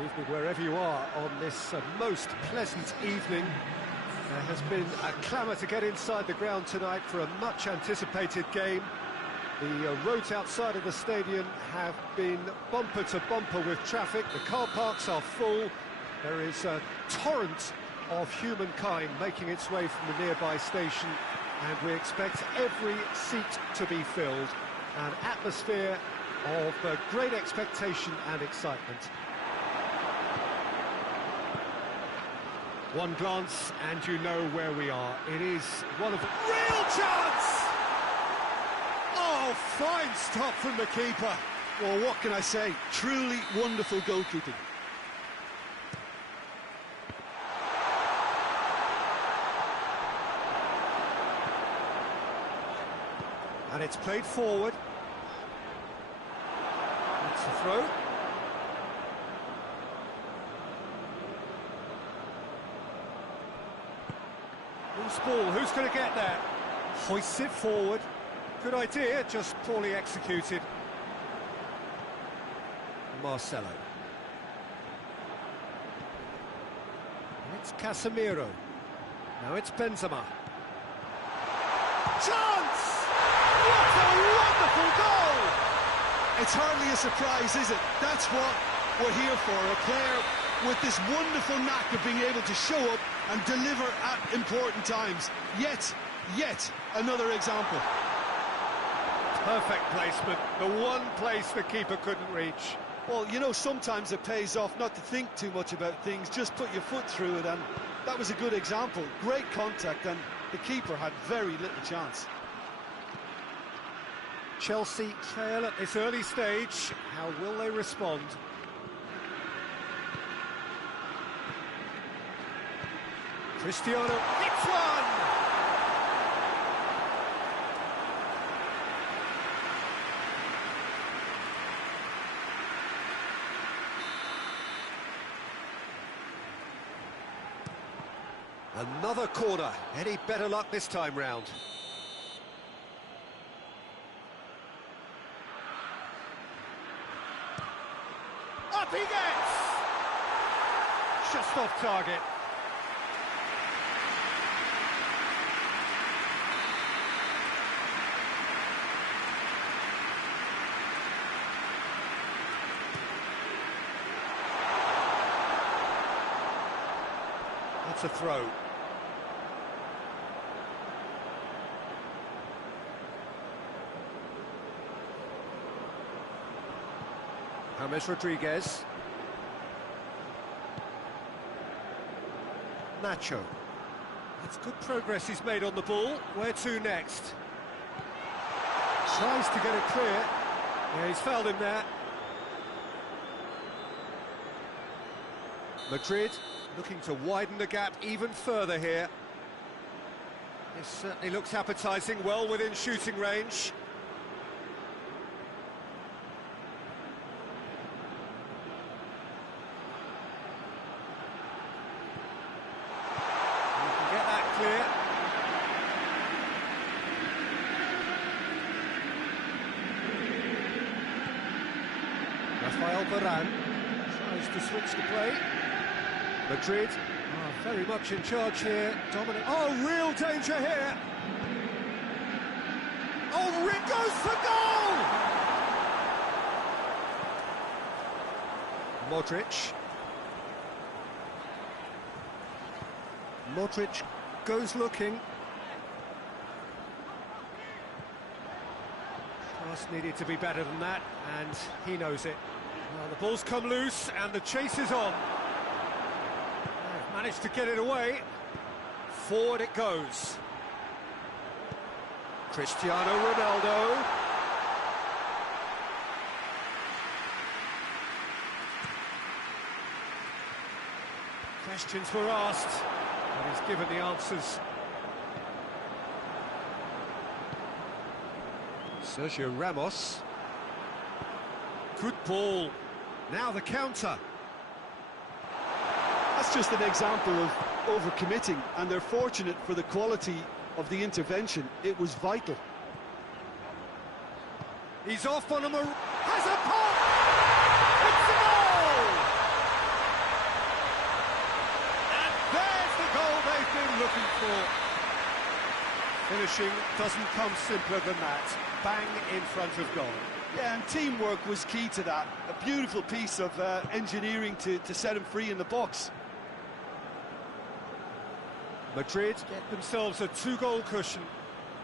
Good evening wherever you are on this most pleasant evening. There has been a clamour to get inside the ground tonight for a much-anticipated game. The roads outside of the stadium have been bumper to bumper with traffic. The car parks are full. There is a torrent of humankind making its way from the nearby station, and we expect every seat to be filled. An atmosphere of great expectation and excitement. One glance and you know where we are. It is one of the... Real chance! Oh, fine stop from the keeper. Well, what can I say? Truly wonderful goalkeeping. And it's played forward. It's a throw. Loose ball, who's going to get that? Hoists it forward. Good idea, just poorly executed. Marcelo. It's Casemiro. Now it's Benzema. Chance! What a wonderful goal! It's hardly a surprise, is it? That's what we're here for, a player with this wonderful knack of being able to show up and deliver at important times. Yet another example. Perfect placement, the one place the keeper couldn't reach. Well, you know, sometimes it pays off not to think too much about things, just put your foot through it, and that was a good example. Great contact, and the keeper had very little chance. Chelsea trail at this early stage. How will they respond? Cristiano hits one! Another corner. Any better luck this time round? Up he gets! Just off target. That's a throw. James Rodriguez. Nacho. That's good progress he's made on the ball. Where to next? Tries to get it clear. Yeah, he's fouled him there. Madrid looking to widen the gap even further here. This certainly looks appetising, well within shooting range. You can get that clear. Rafael Varane tries to switch the play. Madrid are very much in charge here, dominant. Oh, real danger here! Oh, it goes for goal! Modric. Modric goes looking. Pass needed to be better than that, and he knows it. Well, the ball's come loose, and the chase is on. Managed to get it away. Forward it goes. Cristiano Ronaldo. Questions were asked, and he's given the answers. Sergio Ramos. Good ball. Now the counter. That's just an example of overcommitting, and they're fortunate for the quality of the intervention. It was vital. He's off on a... has a pop! It's a goal! looking for. Finishing doesn't come simpler than that. Bang in front of goal. Yeah, and teamwork was key to that. A beautiful piece of engineering to set him free in the box. Madrid get themselves a 2-goal cushion.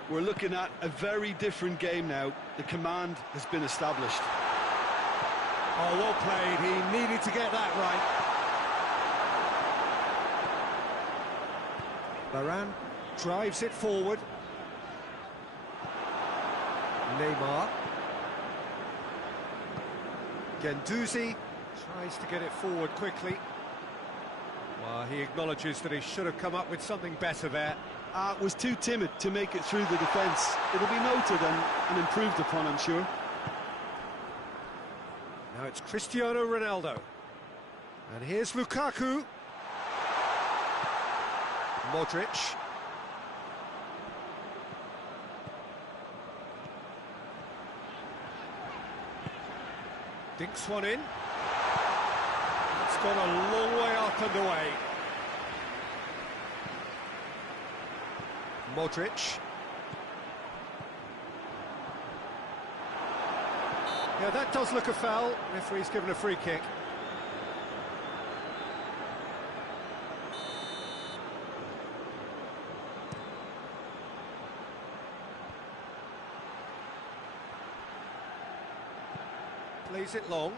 We're looking at a very different game now. The command has been established. Oh, well played. He needed to get that right. Varane drives it forward. Neymar. Guendouzi tries to get it forward quickly. Well, he acknowledges that he should have come up with something better there. Was too timid to make it through the defence. It'll be noted and improved upon, I'm sure. Now it's Cristiano Ronaldo. And here's Lukaku. Modric. Dinks one in. It's gone a long way up and away. Modric. Yeah, that does look a foul. Referee's given a free kick. Plays it long.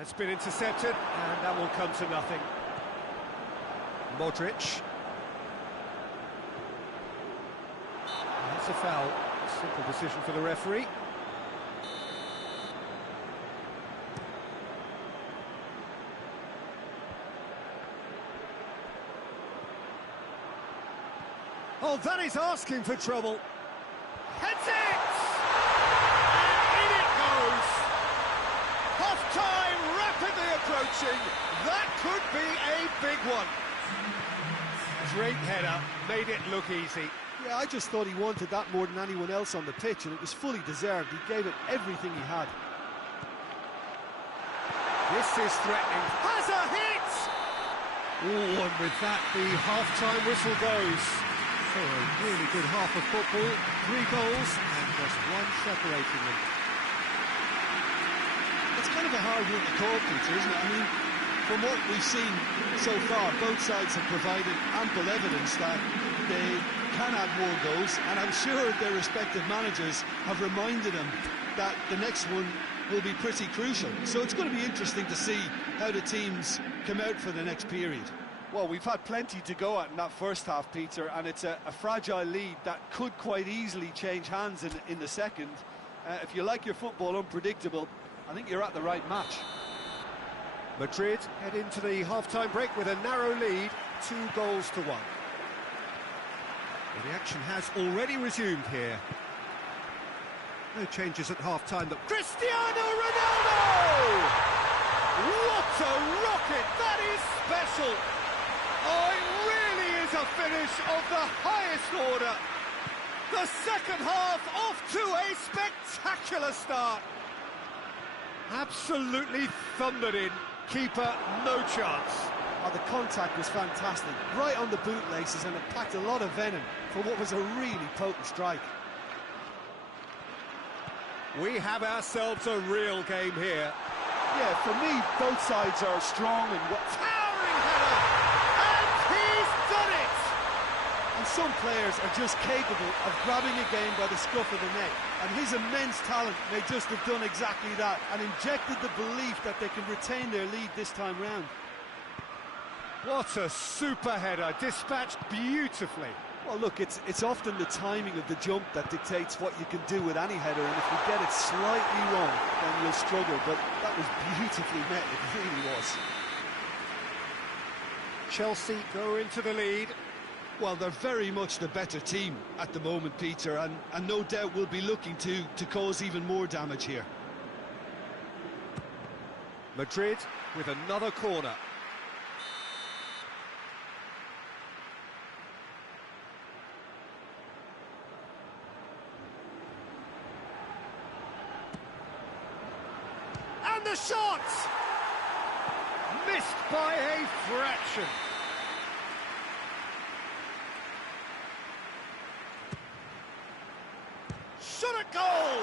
It's been intercepted, and that will come to nothing. Modric. That's a foul. Simple decision for the referee. Oh, that is asking for trouble. Heads it! And in it goes! Half-time rapidly approaching. That could be a big one. Great header, made it look easy. Yeah, I just thought he wanted that more than anyone else on the pitch, and it was fully deserved. He gave it everything he had. This is threatening. Has a hit! Oh, and with that, the half-time whistle goes. So a really good half of football, 3 goals, and just one separating them. It's kind of a hard one to call, Peter, isn't it? I mean, from what we've seen so far, both sides have provided ample evidence that they can add more goals, and I'm sure their respective managers have reminded them that the next one will be pretty crucial. So it's going to be interesting to see how the teams come out for the next period. Well, we've had plenty to go at in that first half, Peter, and it's a fragile lead that could quite easily change hands in the second. If you like your football unpredictable, I think you're at the right match. Madrid head into the half-time break with a narrow lead, 2 goals to 1. Well, the action has already resumed here. No changes at half-time. Cristiano Ronaldo! What a rocket! That is special! Oh, it really is a finish of the highest order. The second half off to a spectacular start. Absolutely thundered in. Keeper, no chance. Oh, the contact was fantastic. Right on the bootlaces, and it packed a lot of venom for what was a really potent strike. We have ourselves a real game here. Yeah, for me, both sides are strong and towering header! And he's done it! And some players are just capable of grabbing a game by the scruff of the neck. And his immense talent may just have done exactly that and injected the belief that they can retain their lead this time round. What a super header, dispatched beautifully. Well, look, it's often the timing of the jump that dictates what you can do with any header, and if you get it slightly wrong, then you'll struggle, but that was beautifully met, it really was. Chelsea go into the lead. Well, they're very much the better team at the moment, Peter, and no doubt will be looking to cause even more damage here. Madrid with another corner. And the shot! Missed by a fraction. shot at goal!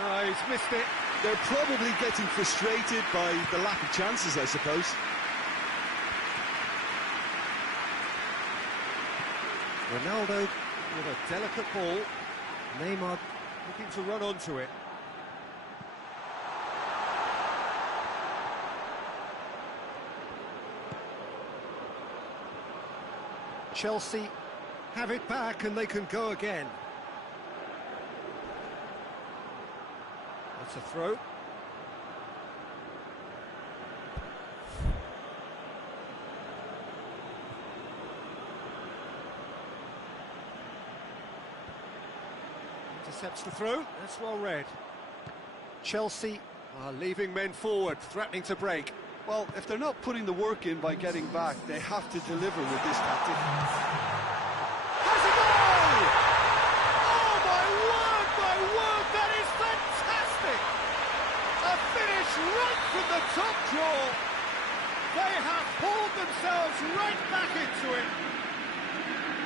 No, he's missed it. They're probably getting frustrated by the lack of chances, I suppose. Ronaldo with a delicate ball. Neymar looking to run onto it. Chelsea have it back and they can go again. That's a throw. Intercepts the throw. That's well read. Chelsea are leaving men forward, threatening to break. Well, if they're not putting the work in by getting back, they have to deliver with this tactic. Has a goal! Oh, my word, that is fantastic! A finish right from the top draw. They have pulled themselves right back into it.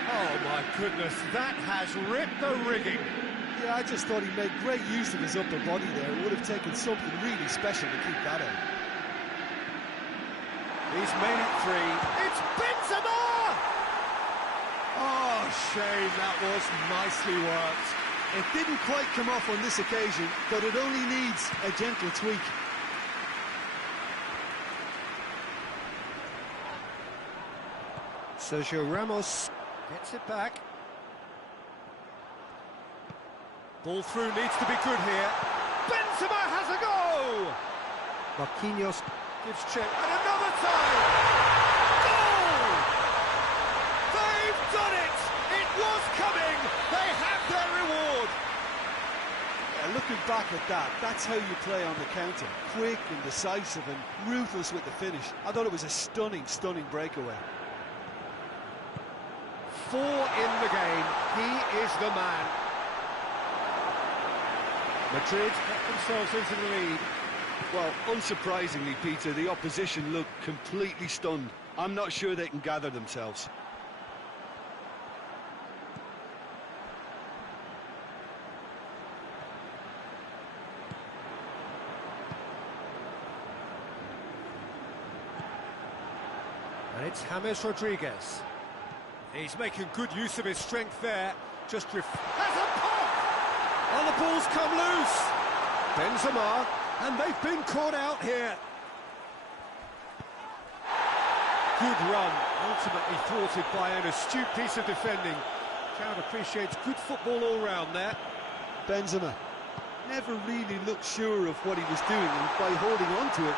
Oh, my goodness, that has ripped the rigging. Yeah, I just thought he made great use of his upper body there. It would have taken something really special to keep that out. He's made it three. It's Benzema! Oh, shame, that was nicely worked. It didn't quite come off on this occasion, but it only needs a gentle tweak. Sergio Ramos gets it back. Ball through needs to be good here. Benzema has a go! Marquinhos gives check, and another time! Goal! They've done it! It was coming! They have their reward! Yeah, looking back at that, that's how you play on the counter. Quick and decisive and ruthless with the finish. I thought it was a stunning, stunning breakaway. 4 in the game. He is the man. Madrid get themselves into the lead. Well, unsurprisingly, Peter, the opposition look completely stunned. I'm not sure they can gather themselves. And it's James Rodriguez. He's making good use of his strength there. Has a pop! Oh, the ball's come loose! Benzema, and they've been caught out here. Good run, ultimately thwarted by an astute piece of defending. Crowd appreciates good football all round there. Benzema never really looked sure of what he was doing, and by holding on to it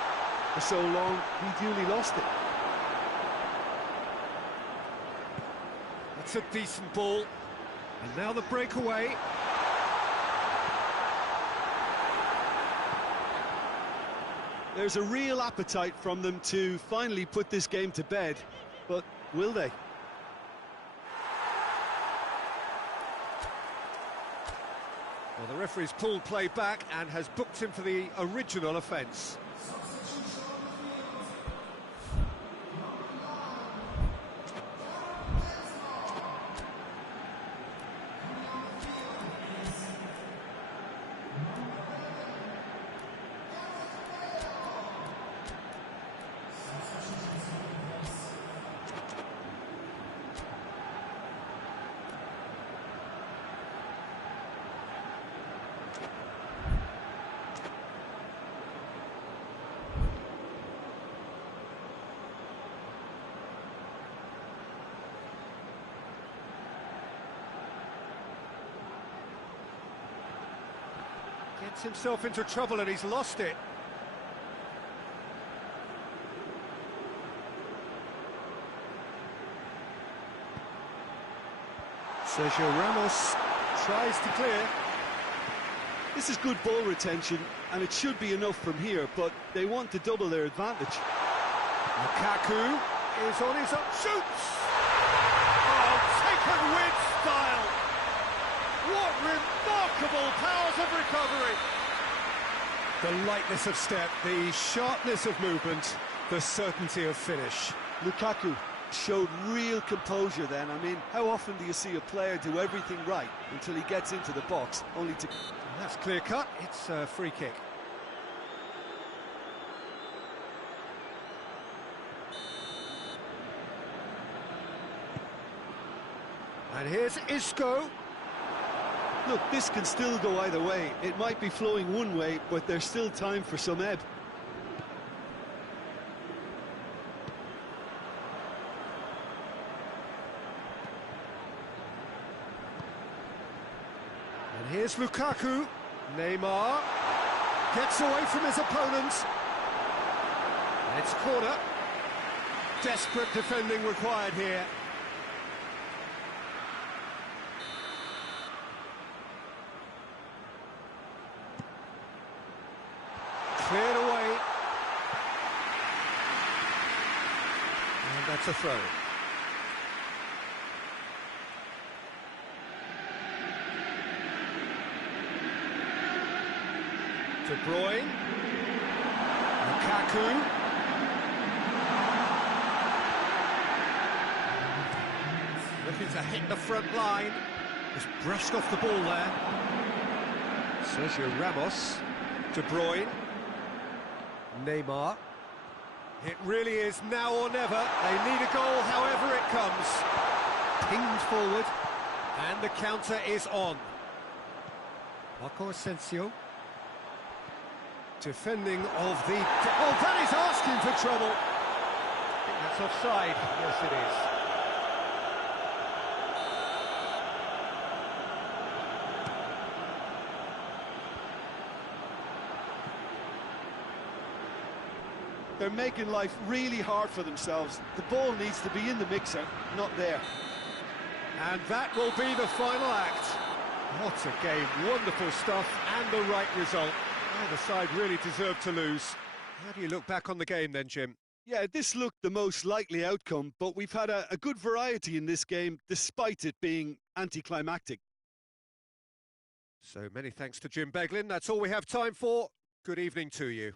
for so long, he duly lost it. It's a decent ball, and now the breakaway. There's a real appetite from them to finally put this game to bed, but will they? Well, the referee's pulled play back and has booked him for the original offence. Gets himself into trouble and he's lost it. Sergio Ramos tries to clear. This is good ball retention, and it should be enough from here, but they want to double their advantage. Lukaku is on his up, shoots! Oh, taken with style! What remarkable powers of recovery! The lightness of step, the sharpness of movement, the certainty of finish. Lukaku showed real composure then. I mean, how often do you see a player do everything right until he gets into the box, only to... That's clear cut, it's a free kick. And here's Isco. Look, this can still go either way. It might be flowing one way, but there's still time for some ebb. And here's Lukaku. Neymar gets away from his opponent. And it's corner. Desperate defending required here. Cleared away. And that's a throw. De Bruyne. Lukaku. Looking to hit the front line. Just brushed off the ball there. Sergio Ramos. De Bruyne. Neymar. It really is now or never. They need a goal however it comes. Pinged forward. And the counter is on. Marco Asensio. Defending of the... Oh, that is asking for trouble. I think that's offside. Yes, it is. They're making life really hard for themselves. The ball needs to be in the mixer, not there. And that will be the final act. What a game. Wonderful stuff and the right result. Either side really deserved to lose. How do you look back on the game then, Jim? Yeah, this looked the most likely outcome, but we've had a good variety in this game, despite it being anticlimactic. So many thanks to Jim Beglin. That's all we have time for. Good evening to you.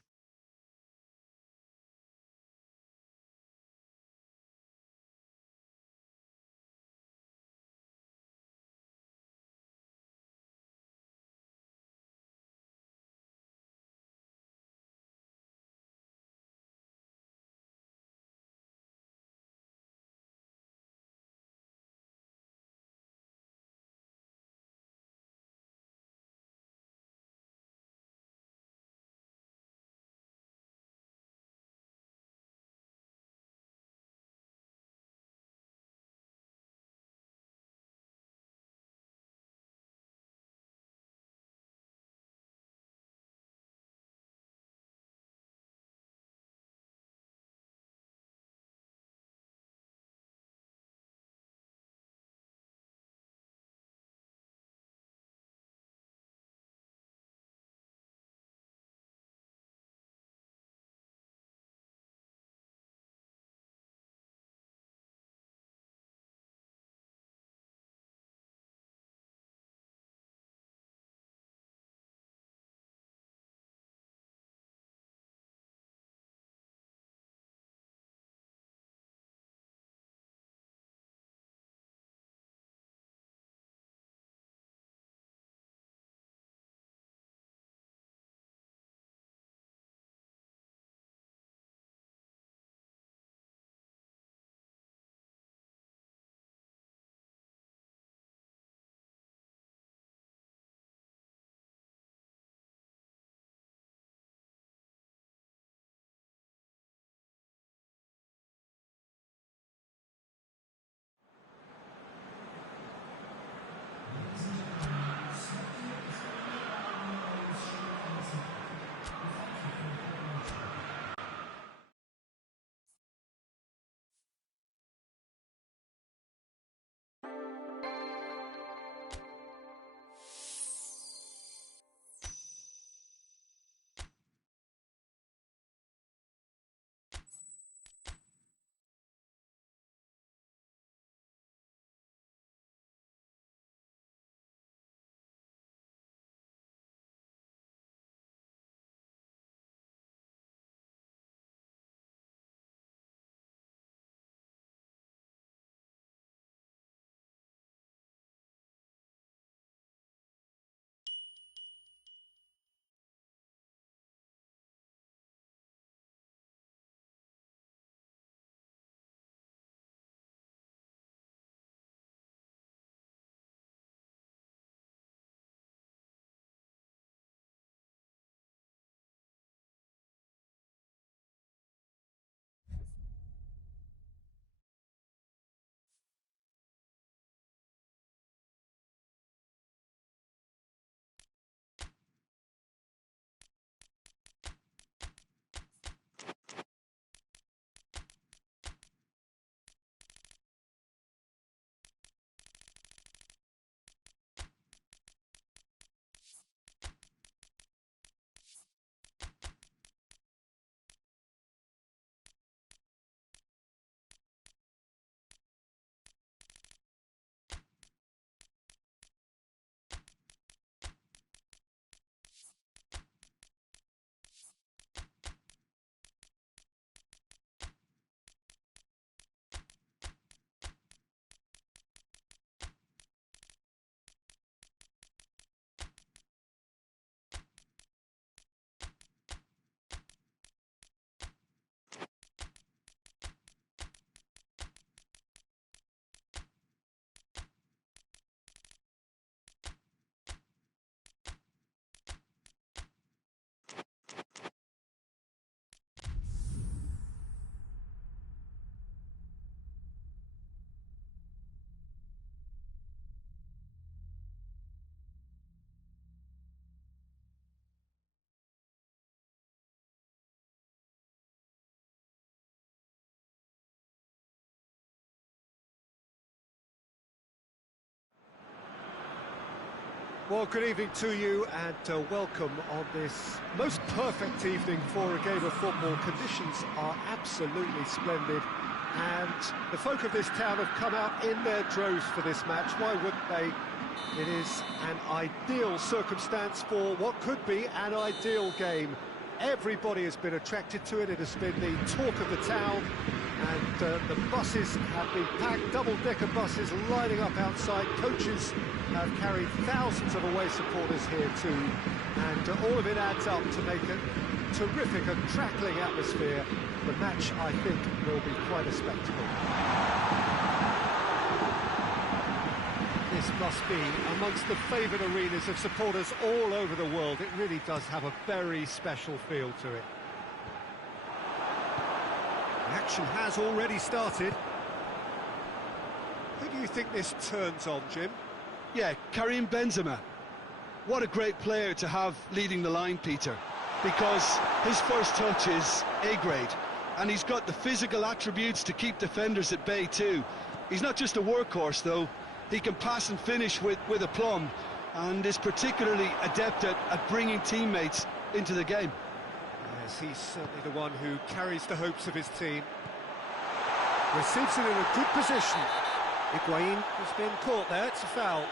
Well, good evening to you and welcome on this most perfect evening for a game of football. Conditions are absolutely splendid and the folk of this town have come out in their droves for this match. Why wouldn't they? It is an ideal circumstance for what could be an ideal game. Everybody has been attracted to it. It has been the talk of the town, and the buses have been packed, double-decker buses lining up outside. Coaches have carried thousands of away supporters here too, and all of it adds up to make a terrific and crackling atmosphere. The match, I think, will be quite a spectacle. This must be amongst the favoured arenas of supporters all over the world. It really does have a very special feel to it. The action has already started. Who do you think this turns on, Jim? Yeah, Karim Benzema. What a great player to have leading the line, Peter, because his first touch is A-grade, and he's got the physical attributes to keep defenders at bay too. He's not just a workhorse, though. He can pass and finish with aplomb, and is particularly adept at bringing teammates into the game. Yes, he's certainly the one who carries the hopes of his team. Receives it in a good position. Higuain has been caught there, it's a foul.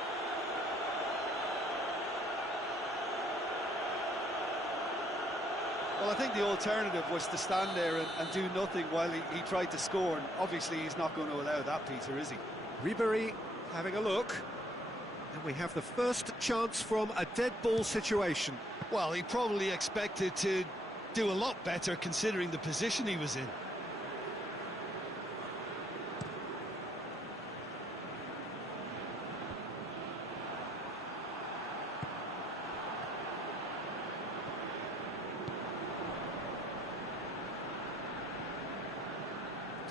Well, I think the alternative was to stand there and do nothing while he tried to score, and obviously he's not going to allow that, Peter, is he? Ribery having a look, and we have the first chance from a dead ball situation. Well, he probably expected to do a lot better considering the position he was in.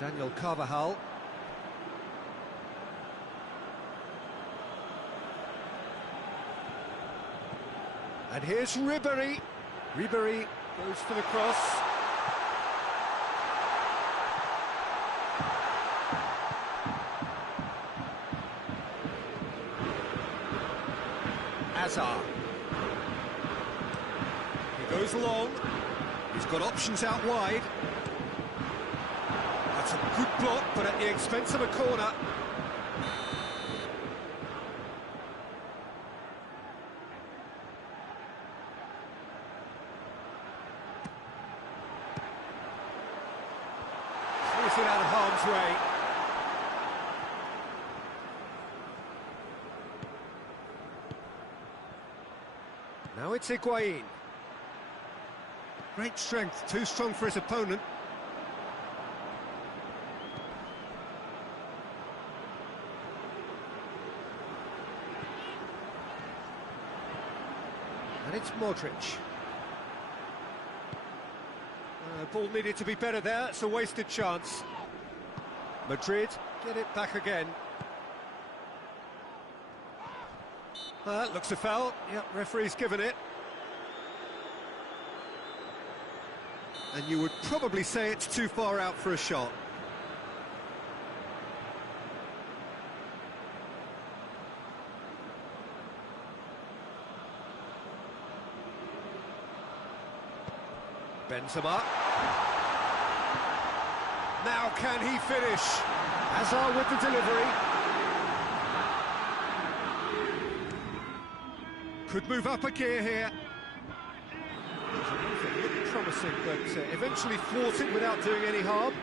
Daniel Carvajal. And here's Ribery. Ribery goes for the cross. Azar. He goes long. He's got options out wide. That's a good block, but at the expense of a corner. It out of harm's way. Now it's Higuain. Great strength, too strong for his opponent. And it's Modric. Ball needed to be better there, it's a wasted chance. Madrid get it back again. Looks a foul. Yep, referee's given it. And you would probably say it's too far out for a shot. Benzema. Now can he finish? Hazard with the delivery. Could move up a gear here. It looked promising, but eventually thwarted without doing any harm.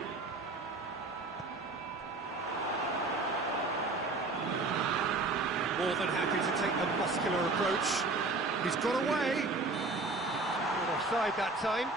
More than happy to take the muscular approach. He's got away. Not offside that time.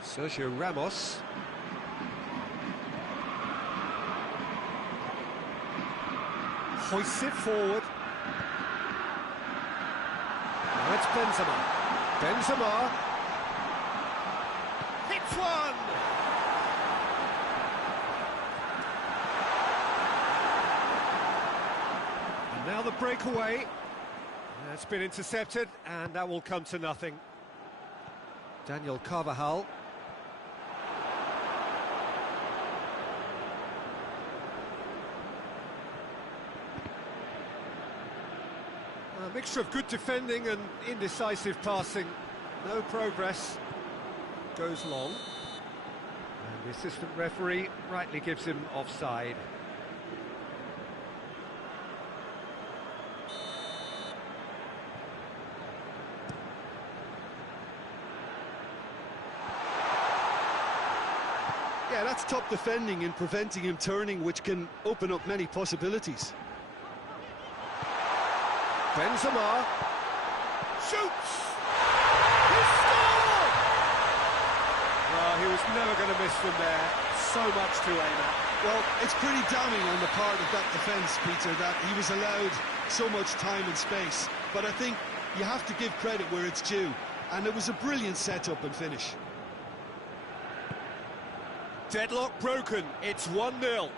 Sergio Ramos. Hoists it forward. Now it's Benzema. Benzema. Hits one! Now the breakaway. It's been intercepted, and that will come to nothing. Daniel Carvajal. A mixture of good defending and indecisive passing. No progress. Goes long. And the assistant referee rightly gives him offside. Yeah, that's top defending and preventing him turning, which can open up many possibilities. Benzema shoots! He scored! Well, he was never going to miss from there. So much to aim at. Well, it's pretty damning on the part of that defence, Peter, that he was allowed so much time and space. But I think you have to give credit where it's due. And it was a brilliant setup and finish. Deadlock broken. It's 1-0.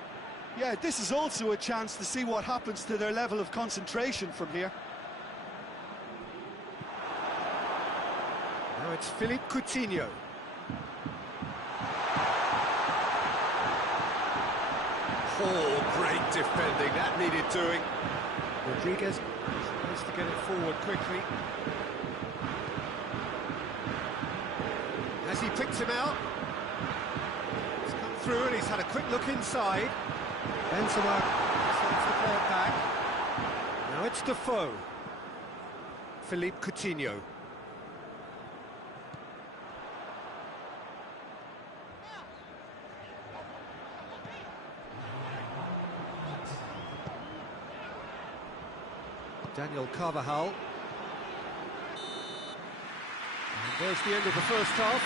Yeah, this is also a chance to see what happens to their level of concentration from here. Now it's Philippe Coutinho. Oh, great defending. That needed doing. Rodriguez tries to get it forward quickly. Has he picked him out? He's come through and he's had a quick look inside. Benzema sends the player back. Now it's Defoe. Philippe Coutinho. Daniel Carvajal. And there's the end of the first half.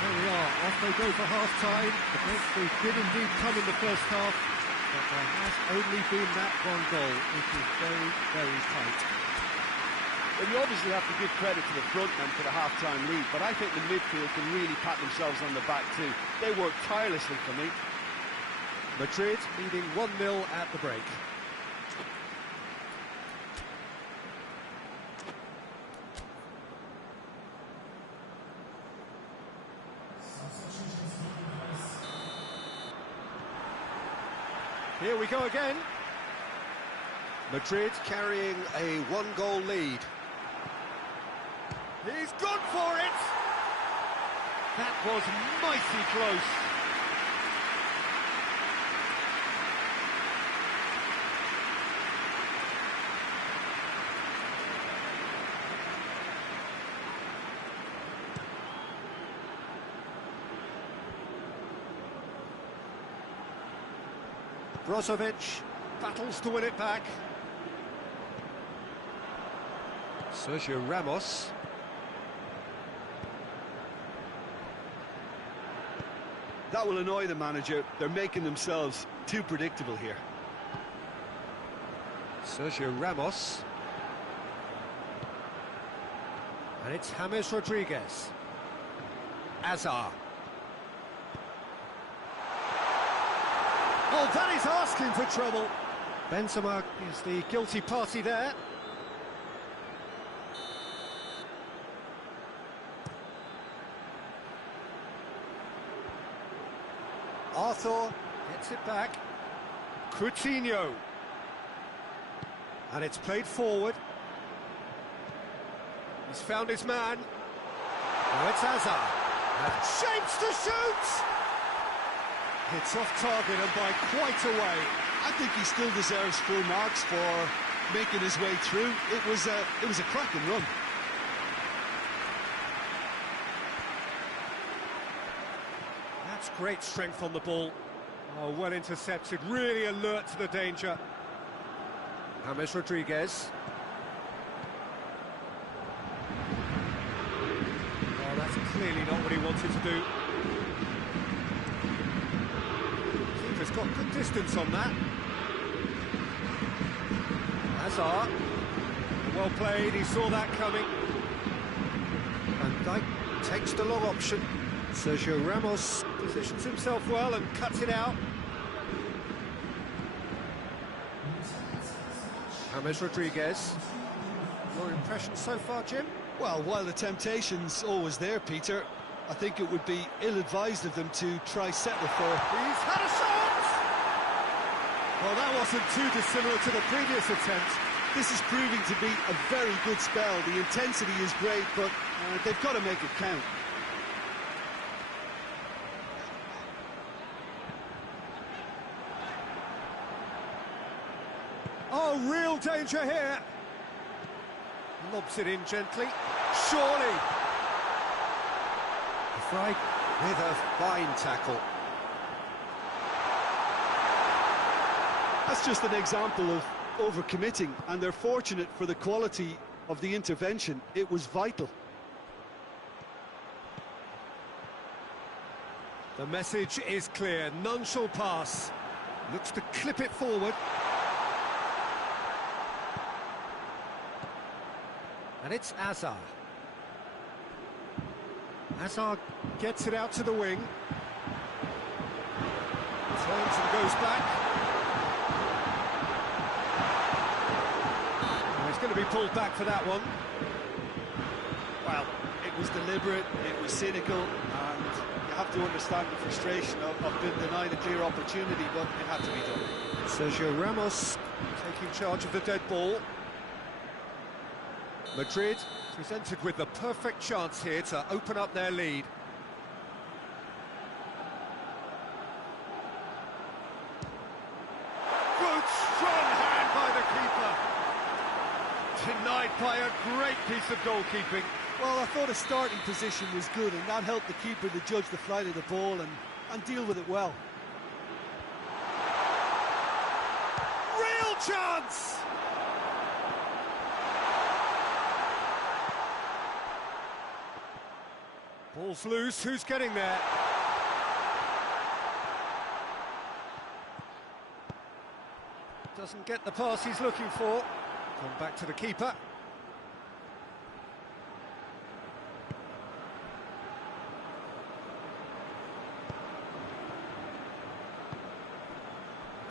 There we are, off they go for half-time. The breakthrough did indeed come in the first half, but there has only been that one goal, which is very, very tight. Well, you obviously have to give credit to the front men for the half-time lead, but I think the midfield can really pat themselves on the back too. They worked tirelessly for me. Madrid leading 1-0 at the break. Here we go again. Madrid carrying a one-goal lead. He's gone for it! That was mighty close. Brozovic battles to win it back. Sergio Ramos. That will annoy the manager. They're making themselves too predictable here. Sergio Ramos. And it's James Rodriguez. Azar. Oh, that is asking for trouble. Benzema is the guilty party there. Arthur gets it back. Coutinho. And it's played forward. He's found his man. Now it's Azar. And shapes to shoot! It's off target and by quite a way. I think he still deserves full marks for making his way through. It was a cracking run. That's great strength on the ball. Oh, well intercepted, really alert to the danger. James Rodriguez. Oh, that's clearly not what he wanted to do. Keeper's got good distance on that. Hazard. Well played, he saw that coming. Van Dijk takes the long option. Sergio Ramos positions himself well and cuts it out. James Rodriguez. Your impression so far, Jim? Well, while the temptation's always there, Peter, I think it would be ill-advised of them to try settle for... He's had a shot! Well, that wasn't too dissimilar to the previous attempt. This is proving to be a very good spell. The intensity is great, but they've got to make it count. Oh, real danger here. Lobs it in gently. Surely. Fry with a fine tackle. That's just an example of overcommitting, and they're fortunate for the quality of the intervention. It was vital. The message is clear. None shall pass. Looks to clip it forward. And it's Azar. Azar gets it out to the wing. Turns and goes back. Oh, he's going to be pulled back for that one. Well, it was deliberate, it was cynical, and you have to understand the frustration of being denied a clear opportunity, but it had to be done. Sergio Ramos taking charge of the dead ball. Madrid presented with the perfect chance here to open up their lead. Good strong hand by the keeper. Denied by a great piece of goalkeeping. Well, I thought a starting position was good, and that helped the keeper to judge the flight of the ball and deal with it well. Real chance! Ball's loose, who's getting there? Doesn't get the pass he's looking for. Come back to the keeper.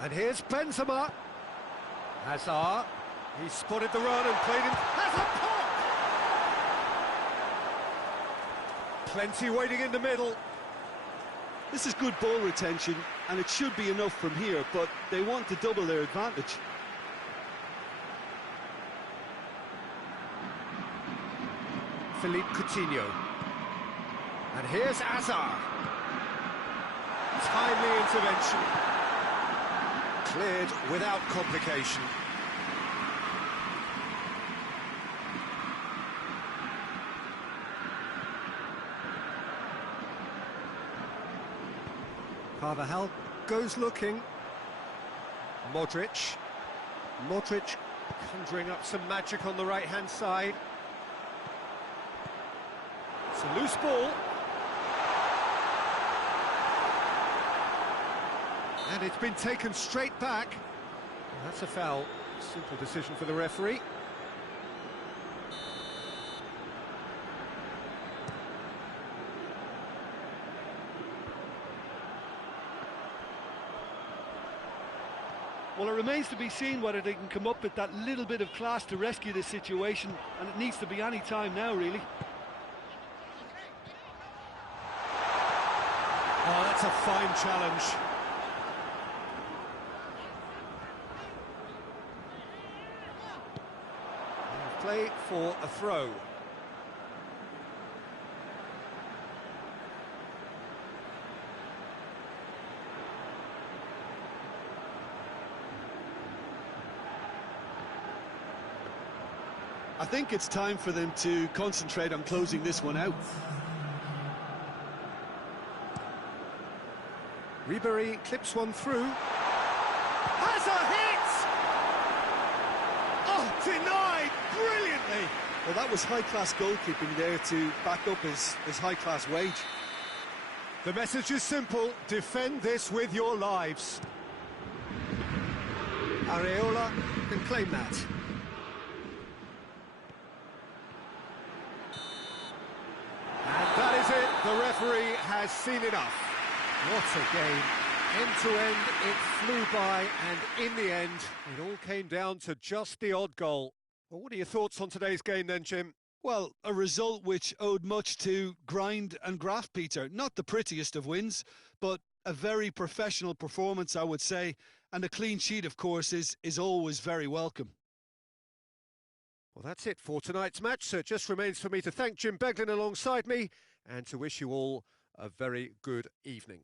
And here's Benzema. Hazard. He spotted the run and played him. Has a pop! Plenty waiting in the middle. This is good ball retention, and it should be enough from here, but they want to double their advantage. Philippe Coutinho. And here's Azar. Timely intervention. Cleared without complication. Carvajal goes looking. Modric. Modric conjuring up some magic on the right-hand side. It's a loose ball. And it's been taken straight back. That's a foul. Simple decision for the referee. Well, it remains to be seen whether they can come up with that little bit of class to rescue this situation, and it needs to be any time now, really. Oh, that's a fine challenge. Play for a throw. I think it's time for them to concentrate on closing this one out. Ribéry clips one through. Has a hit! Oh, denied brilliantly! Well, that was high-class goalkeeping there to back up his high-class wage. The message is simple: defend this with your lives. Areola can claim that. And that is it. The referee has seen enough. What a game. End to end, it flew by, and in the end, it all came down to just the odd goal. Well, what are your thoughts on today's game then, Jim? Well, a result which owed much to grind and graft, Peter. Not the prettiest of wins, but a very professional performance, I would say. And a clean sheet, of course, is always very welcome. Well, that's it for tonight's match, so it just remains for me to thank Jim Beglin alongside me and to wish you all a very good evening.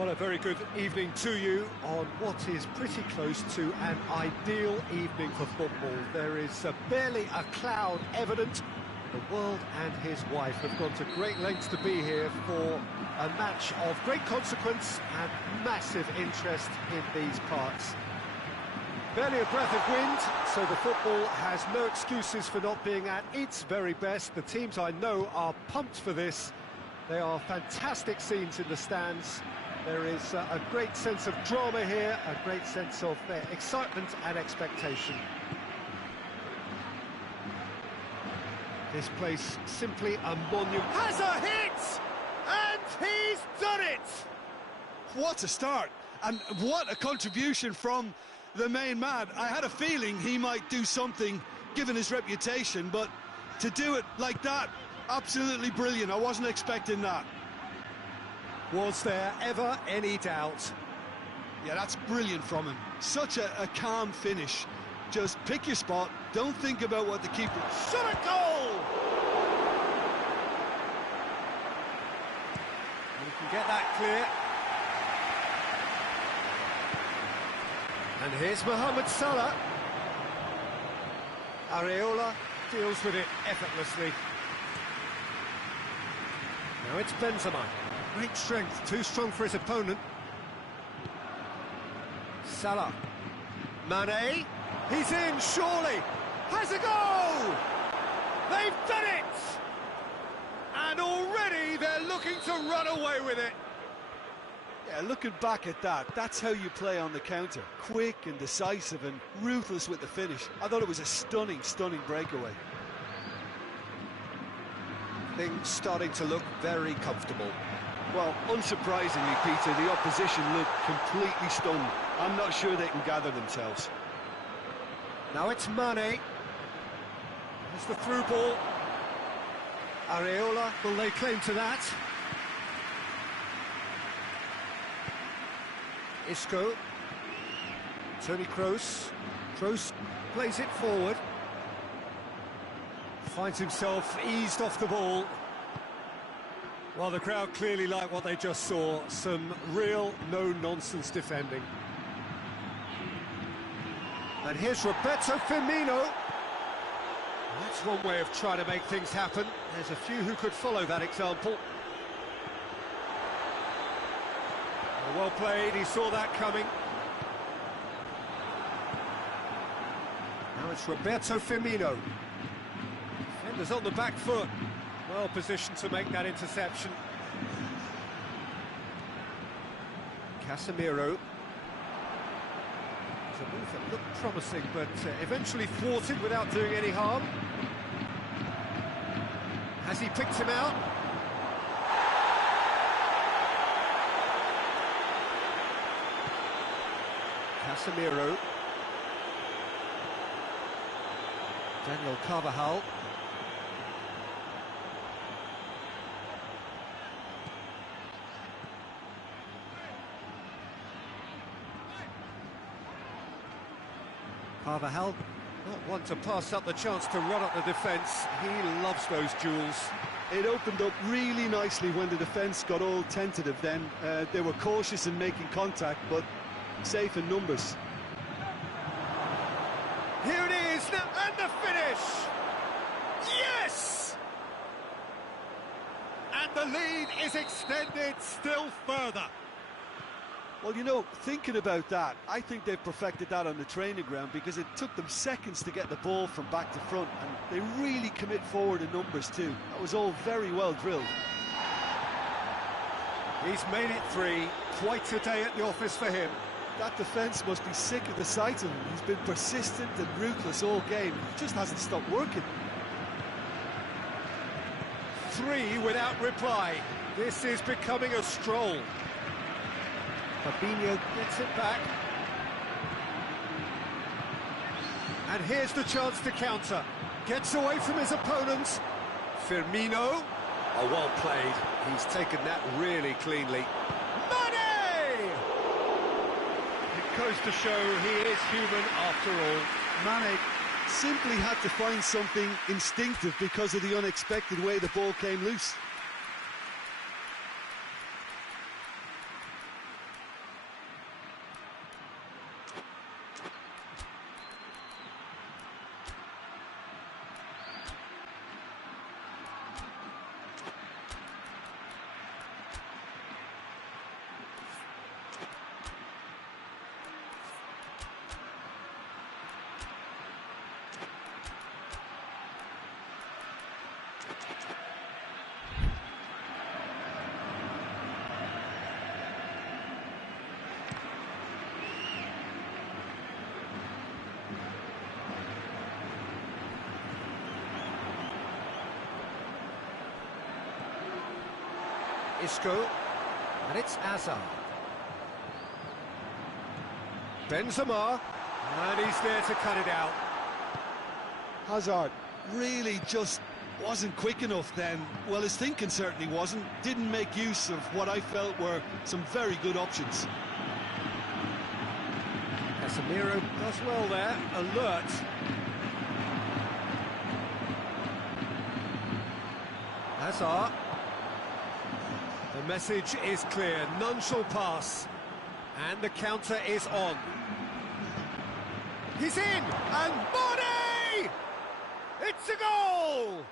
Well, a very good evening to you on what is pretty close to an ideal evening for football. There is barely a cloud evident. The world and his wife have gone to great lengths to be here for a match of great consequence and massive interest in these parts. Barely a breath of wind, so the football has no excuses for not being at its very best. The teams I know are pumped for this. There are fantastic scenes in the stands. There is a great sense of drama here, a great sense of excitement and expectation. This place simply a monument. Has a hit! And he's done it! What a start! And what a contribution from the main man. I had a feeling he might do something, given his reputation, but to do it like that, absolutely brilliant. I wasn't expecting that. Was there ever any doubt? Yeah, that's brilliant from him. Such a calm finish. Just pick your spot, don't think about what the keeper... Shot a goal! You can get that clear. And here's Mohamed Salah. Areola deals with it effortlessly. Now it's Benzema. Great strength, too strong for his opponent. Salah. Mane. He's in, surely. Has a goal! They've done it! And already they're looking to run away with it. Yeah, looking back at that, that's how you play on the counter. Quick and decisive and ruthless with the finish. I thought it was a stunning, stunning breakaway. Things starting to look very comfortable. Well, unsurprisingly, Peter, the opposition look completely stunned. I'm not sure they can gather themselves. Now it's Mane. There's the through ball. Areola, will they claim to that? Isco. Toni Kroos. Kroos plays it forward. Finds himself eased off the ball. Well, the crowd clearly like what they just saw. Some real no-nonsense defending. And here's Roberto Firmino. That's one way of trying to make things happen. There's a few who could follow that example. Well played, he saw that coming. Now it's Roberto Firmino. Defenders on the back foot. Well positioned to make that interception. Casemiro. It's a move that looked promising, but eventually thwarted without doing any harm. Has he picked him out? Casemiro. Daniel Carvajal. Carvajal, not one to pass up the chance to run up the defence. He loves those duels. It opened up really nicely when the defence got all tentative then. They were cautious in making contact, but safe in numbers. Here it is, now, and the finish! Yes! And the lead is extended still further. Well, you know, thinking about that, I think they've perfected that on the training ground because it took them seconds to get the ball from back to front, and they really commit forward in numbers too. That was all very well drilled. He's made it three. Quite a day at the office for him. That defence must be sick of the sight of him. He's been persistent and ruthless all game. He just hasn't stopped working. Three without reply. This is becoming a stroll. Fabinho gets it back. And here's the chance to counter. Gets away from his opponents. Firmino. Oh, well played. He's taken that really cleanly. Mane! It goes to show he is human after all. Mane simply had to find something instinctive because of the unexpected way the ball came loose. Isco, and it's Hazard. Benzema, and he's there to cut it out. Hazard really just wasn't quick enough then. Well, his thinking certainly wasn't. Didn't make use of what I felt were some very good options. Casemiro does well there, alert. Hazard. The message is clear, none shall pass. And the counter is on. He's in, and Mane! It's a goal!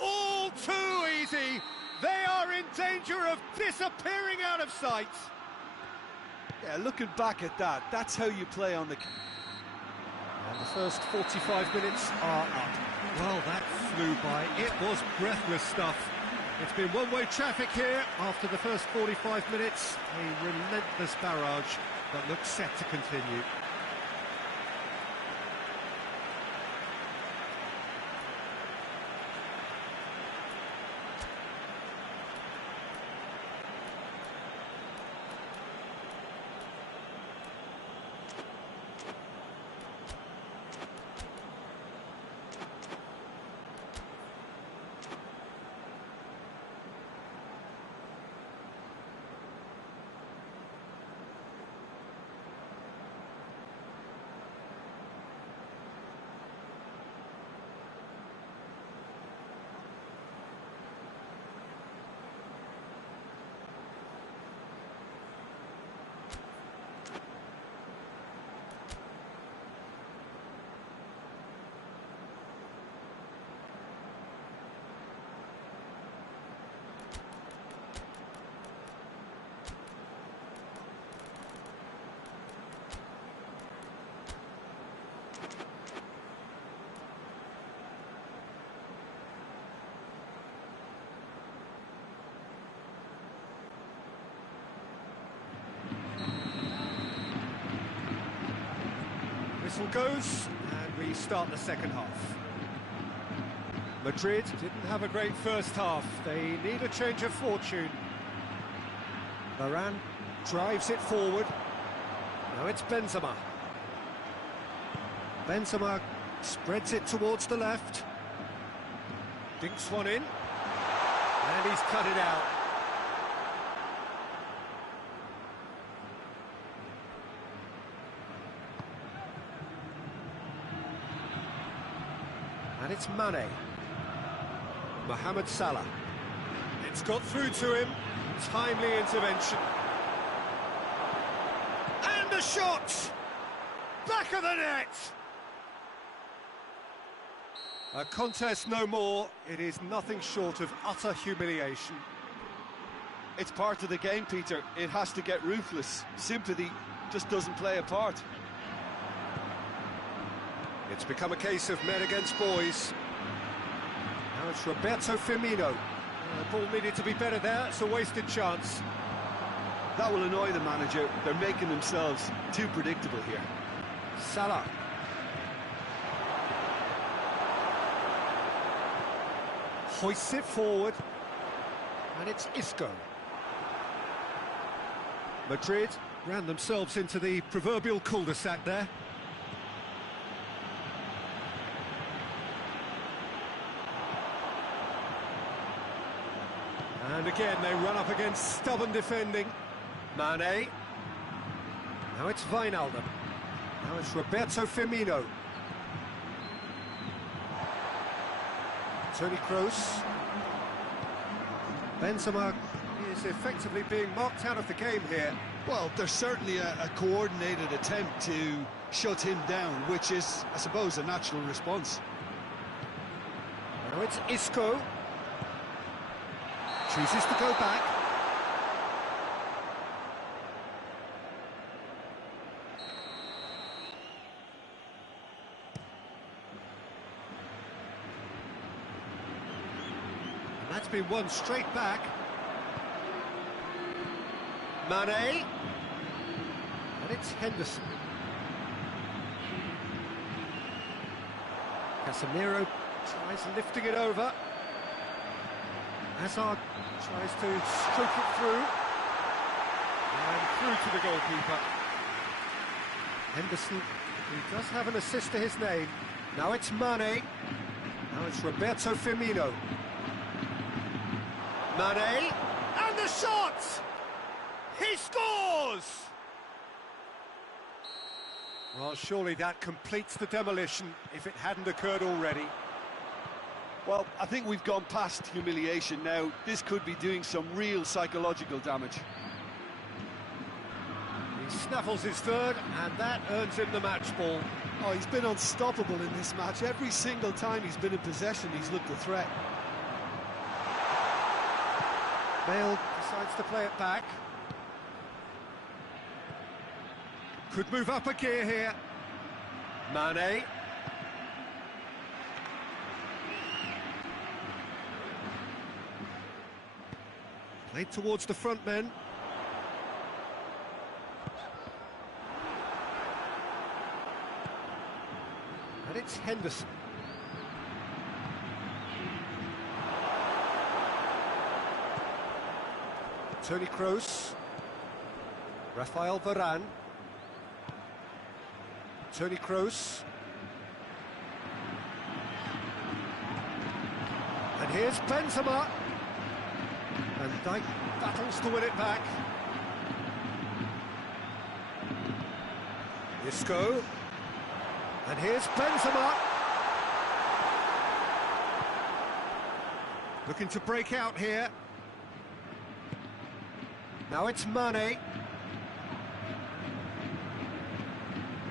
All too easy. They are in danger of disappearing out of sight. Yeah, looking back at that, that's how you play on the... And the first 45 minutes are up. Well, that flew by. It was breathless stuff. It's been one-way traffic here after the first 45 minutes. A relentless barrage that looks set to continue. Whistle goes, and we start the second half. Madrid didn't have a great first half. They need a change of fortune. Varane drives it forward. Now it's Benzema. Benzema spreads it towards the left. Dinks one in. And he's cut it out. And it's Mane. Mohamed Salah. It's got through to him. Timely intervention. And the shot! Back of the net! A contest no more. It is nothing short of utter humiliation. It's part of the game, Peter. It has to get ruthless. Sympathy just doesn't play a part. It's become a case of men against boys. Now it's Roberto Firmino. The ball needed to be better there. It's a wasted chance. That will annoy the manager. They're making themselves too predictable here. Salah. Hoists it forward. And it's Isco. Madrid ran themselves into the proverbial cul-de-sac there. And again, they run up against stubborn defending. Mane. Now it's Wijnaldum. Now it's Roberto Firmino. Toni Kroos. Benzema is effectively being marked out of the game here. Well, there's certainly a coordinated attempt to shut him down, which is, I suppose, a natural response. Now it's Isco. Chooses to go back. And that's been won straight back. Mane. And it's Henderson. Casemiro tries lifting it over. Hazard tries to stroke it through. And through to the goalkeeper. Henderson, he does have an assist to his name. Now it's Mane. Now it's Roberto Firmino. Mane, and the shot! He scores! Well, surely that completes the demolition, if it hadn't occurred already. Well, I think we've gone past humiliation now. This could be doing some real psychological damage. He snaffles his third, and that earns him the match ball. Oh, he's been unstoppable in this match. Every single time he's been in possession, he's looked a threat. Bale decides to play it back. Could move up a gear here. Mane. Played towards the front men. And it's Henderson. Toni Kroos. Rafael Varane. Toni Kroos. And here's Benzema. And Dijk battles to win it back. Isco. And here's Benzema. Looking to break out here. Now it's Mane.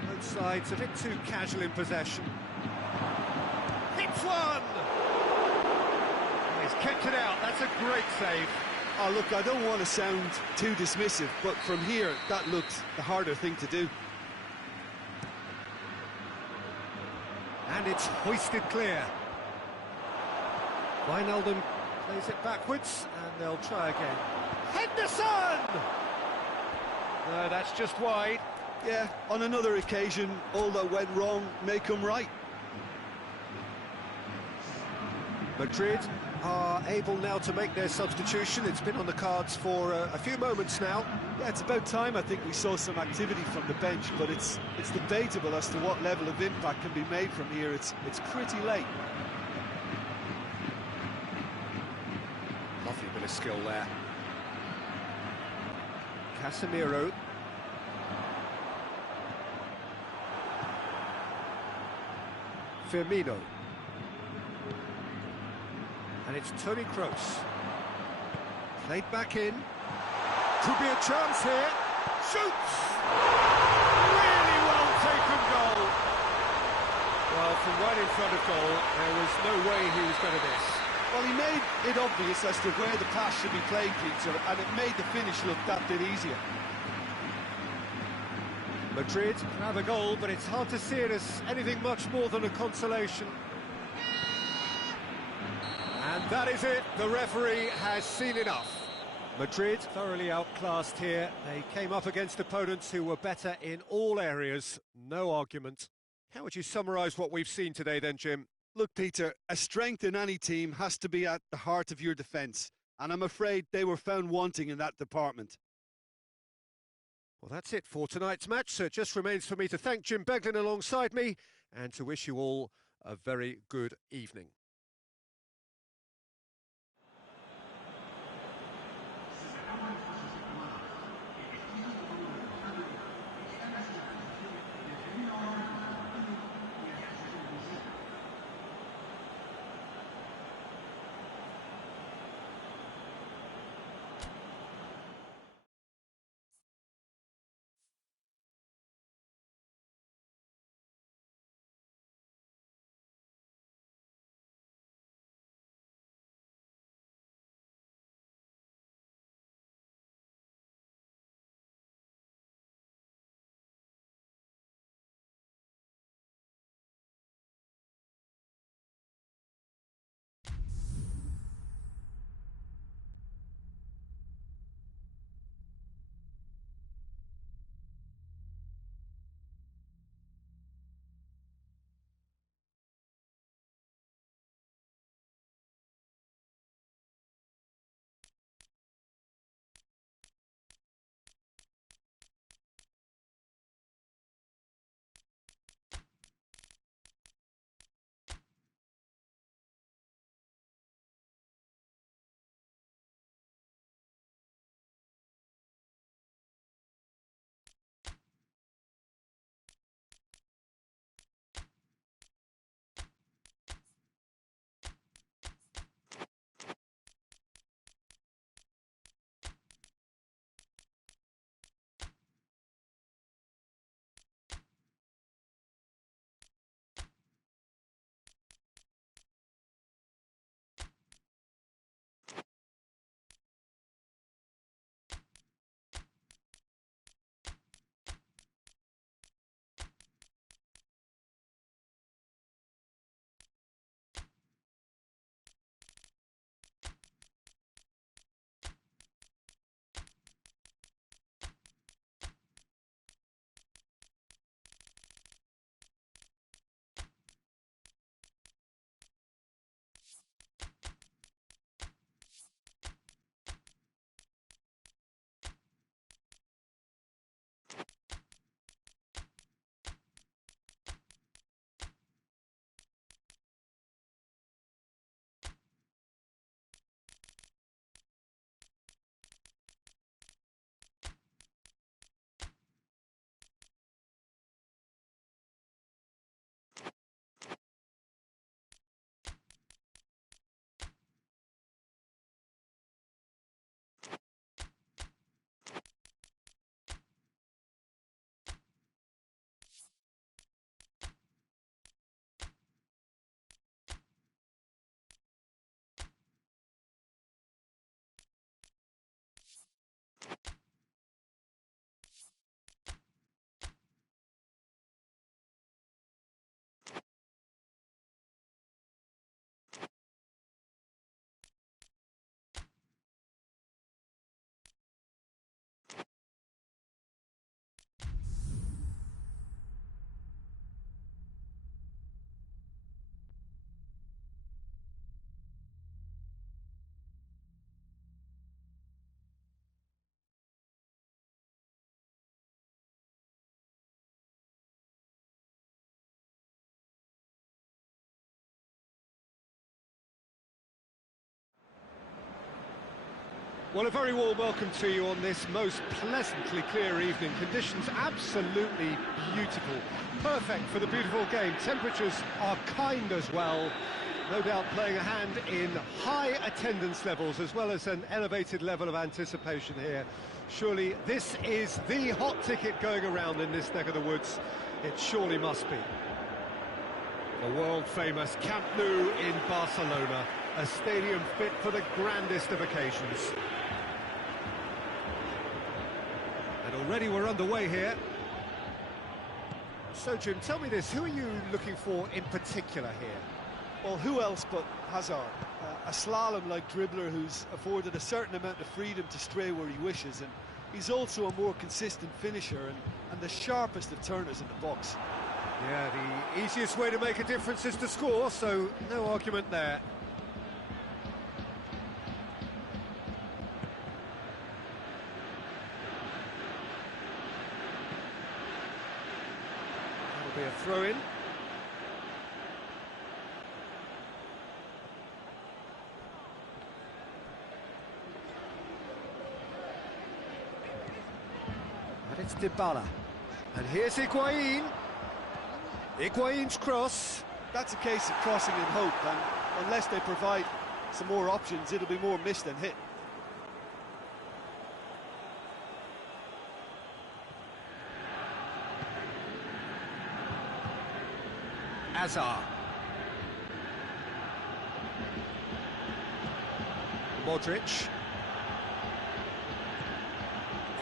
Both sides a bit too casual in possession. Hits one! He's kept it out, that's a great save. Oh, look, I don't want to sound too dismissive, but from here, that looked the harder thing to do. And it's hoisted clear. Wijnaldum plays it backwards, and they'll try again. Henderson! No, that's just wide. Yeah, on another occasion, all that went wrong may come right. Madrid are able now to make their substitution. It's been on the cards for a few moments now. Yeah, it's about time I think we saw some activity from the bench, but it's debatable as to what level of impact can be made from here. It's pretty late. Lovely bit of skill there. Casemiro. Firmino. And it's Toni Kroos. Played back in. Could be a chance here. Shoots! Really well taken goal. Well, from right in front of goal, there was no way he was going to miss. Well, he made it obvious as to where the pass should be played, Peter, and it made the finish look that bit easier. Madrid can have a goal, but it's hard to see it as anything much more than a consolation. And that is it. The referee has seen enough. Madrid thoroughly outclassed here. They came up against opponents who were better in all areas. No argument. How would you summarise what we've seen today then, Jim? Look, Peter, a strength in any team has to be at the heart of your defence, and I'm afraid they were found wanting in that department. Well, that's it for tonight's match, so it just remains for me to thank Jim Beglin alongside me and to wish you all a very good evening. Well, a very warm welcome to you on this most pleasantly clear evening. Conditions absolutely beautiful. Perfect for the beautiful game. Temperatures are kind as well. No doubt playing a hand in high attendance levels as well as an elevated level of anticipation here. Surely this is the hot ticket going around in this neck of the woods. It surely must be. The world-famous Camp Nou in Barcelona, a stadium fit for the grandest of occasions. And already we're underway here. So, Jim, tell me this, who are you looking for in particular here? Well, who else but Hazard? A slalom-like dribbler who's afforded a certain amount of freedom to stray where he wishes, and he's also a more consistent finisher and the sharpest of turners in the box. Yeah, the easiest way to make a difference is to score, so no argument there. That'll be a throw-in. And it's Dybala. And here's Higuain. Higuain's cross. That's a case of crossing in hope, and unless they provide some more options, it'll be more missed than hit. Hazard. Modric.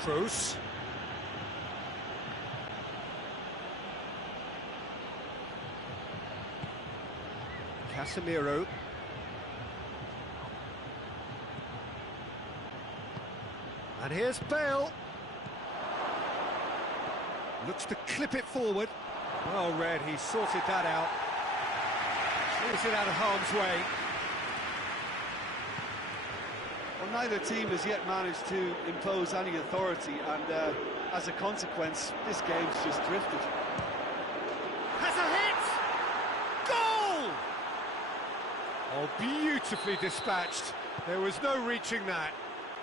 Kroos. Casemiro. And here's Bale. Looks to clip it forward. Well read, he sorted that out. Clears it out of harm's way. Well, neither team has yet managed to impose any authority, and as a consequence, this game's just drifted. Has a hit! Goal! Oh, beautifully dispatched. There was no reaching that.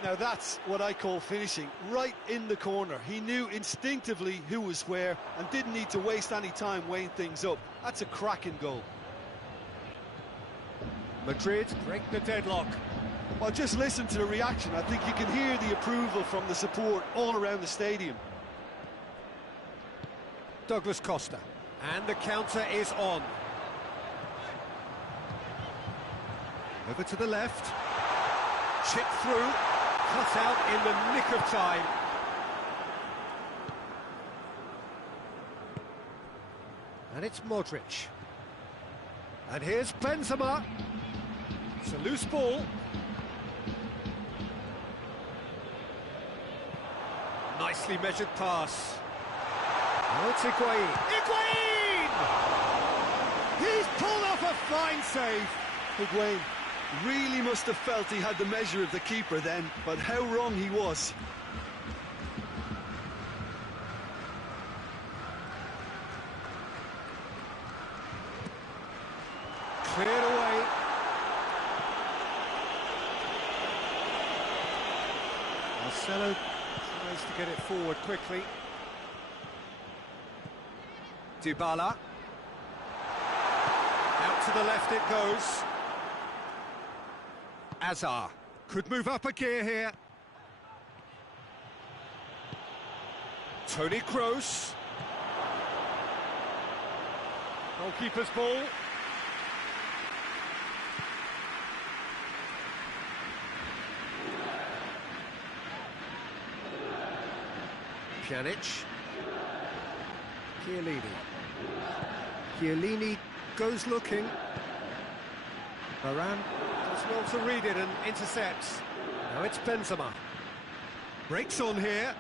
Now that's what I call finishing, right in the corner. He knew instinctively who was where and didn't need to waste any time weighing things up. That's a cracking goal. Madrid break the deadlock. Well, just listen to the reaction. I think you can hear the approval from the support all around the stadium. Douglas Costa. And the counter is on. Over to the left. Chip through. Cut out in the nick of time. And it's Modric. And here's Benzema. It's a loose ball. Nicely measured pass. Oh, it's Higuain. Higuain! He's pulled off a fine save. Higuain really must have felt he had the measure of the keeper then, but how wrong he was. Cleared away. Marcelo tries to get it forward quickly. Dybala. Out to the left it goes. Hazard could move up a gear here. Toni Kroos. Goalkeeper's ball. Pjanic. Chiellini. Chiellini goes looking. Varane does well to read it and intercepts. Now it's Benzema. Breaks on here.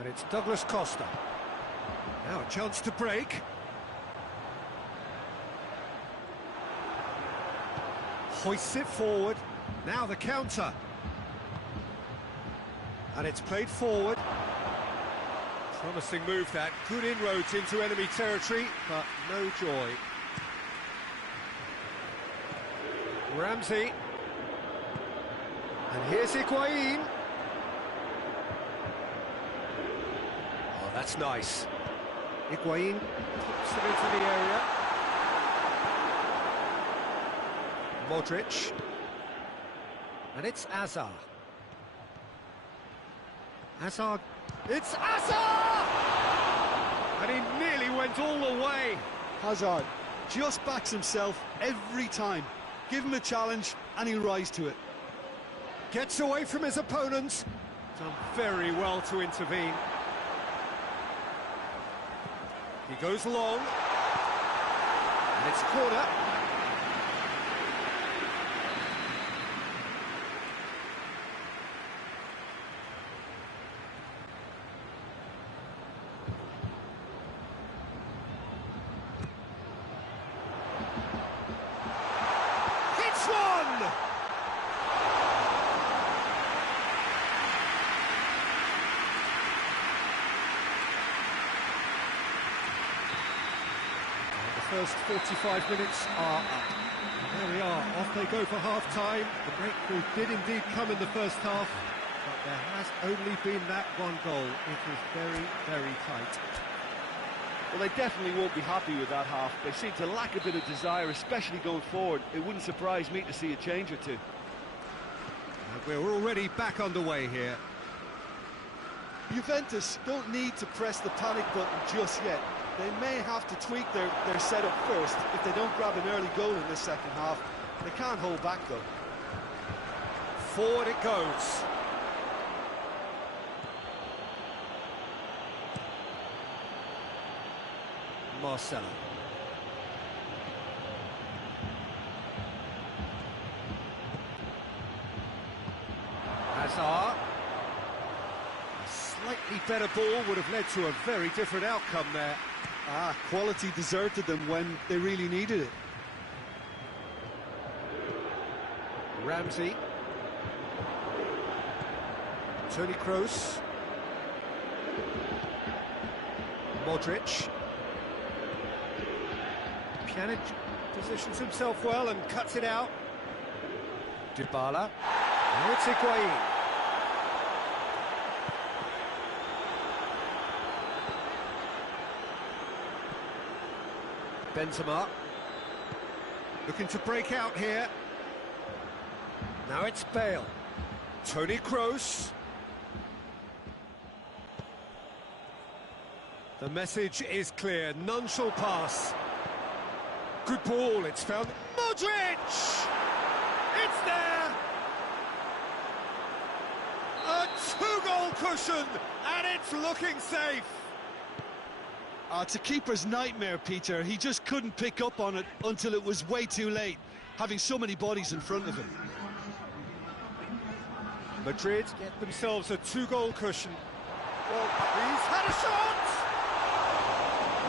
And it's Douglas Costa. Now a chance to break. Hoists it forward. Now the counter. And it's played forward. Promising move that. Good inroads into enemy territory, but no joy. Ramsey. And here's Higuain. Oh, that's nice. Higuain pops it into the area. Modric. And it's Hazard. Hazard. It's Hazard! And he nearly went all the way. Hazard just backs himself every time. Give him a challenge and he'll rise to it. Gets away from his opponents. Done very well to intervene. He goes long. And it's a corner. Hits one! First 45 minutes are up. There we are, off they go for half-time. The breakthrough did indeed come in the first half, but there has only been that one goal. It is very, very tight. Well, they definitely won't be happy with that half. They seem to lack a bit of desire, especially going forward. It wouldn't surprise me to see a change or two. And we're already back underway here. Juventus don't need to press the panic button just yet. They may have to tweak their setup first if they don't grab an early goal in this second half. They can't hold back, though. Forward it goes. Marcelo. Hazard. A slightly better ball would have led to a very different outcome there. Quality deserted them when they really needed it. Ramsey. Toni Kroos. Modric. Pjanic positions himself well and cuts it out. Dybala. Now it's Higuain. Benzema. Looking to break out here. Now it's Bale. Toni Kroos. The message is clear. None shall pass. Good ball. It's found. Modric! It's there! A two-goal cushion, and it's looking safe. It's a keeper's nightmare, Peter. He just couldn't pick up on it until it was way too late, having so many bodies in front of him. Madrid get themselves a two-goal cushion. Well, he's had a shot!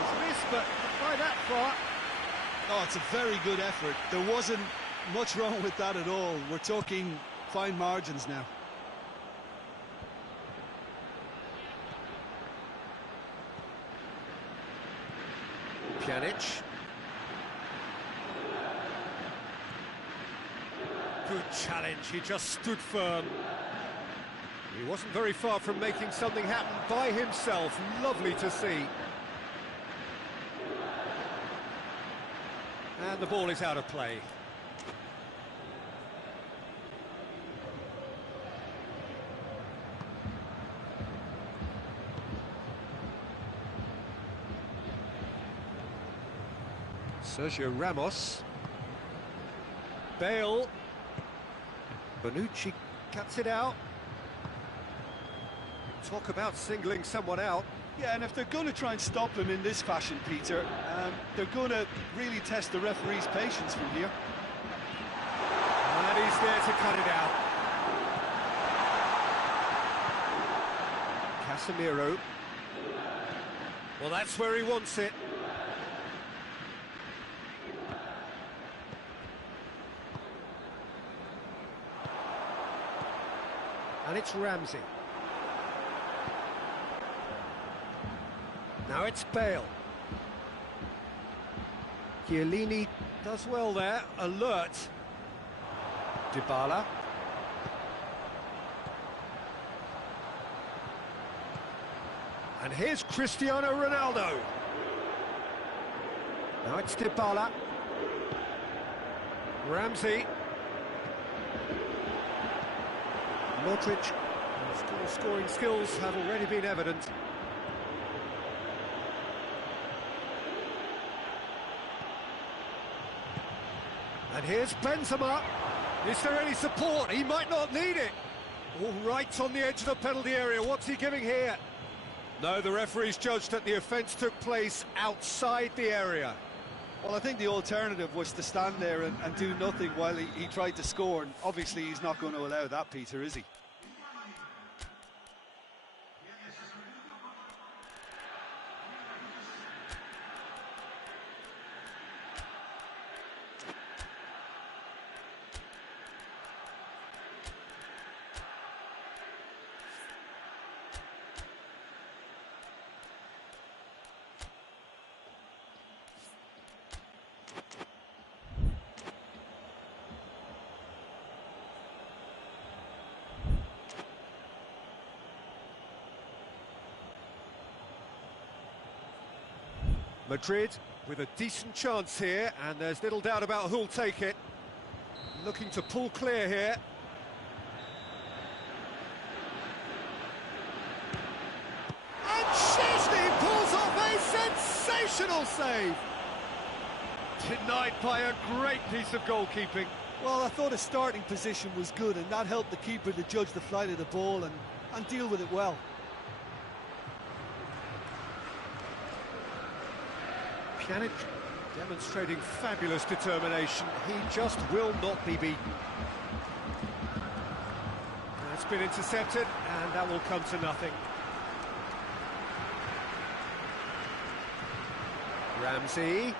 He's missed, but by that far. Oh, it's a very good effort. There wasn't much wrong with that at all. We're talking fine margins now. Pjanic. Good challenge, he just stood firm. He wasn't very far from making something happen by himself. Lovely to see. And the ball is out of play. Sergio Ramos. Bale. Bonucci cuts it out. Talk about singling someone out. Yeah, and if they're going to try and stop him in this fashion, Peter, they're going to really test the referee's patience from here. And he's there to cut it out. Casemiro. Well, that's where he wants it. And it's Ramsey. Now it's Bale. Chiellini does well there, alert. Dybala. And here's Cristiano Ronaldo. Now it's Dybala. Ramsey. Modric. His scoring skills have already been evident. And here's Benzema. Is there any support? He might not need it. All right on the edge of the penalty area. What's he giving here? No, the referee's judged that the offence took place outside the area. Well, I think the alternative was to stand there and do nothing while he tried to score. And obviously, he's not going to allow that, Peter, is he? Madrid with a decent chance here, and there's little doubt about who'll take it. Looking to pull clear here. And Szczęsny pulls off a sensational save! Denied by a great piece of goalkeeping. Well, I thought his starting position was good, and that helped the keeper to judge the flight of the ball and deal with it well. Pjanic demonstrating fabulous determination. He just will not be beaten. That's been intercepted, and that will come to nothing. Ramsey.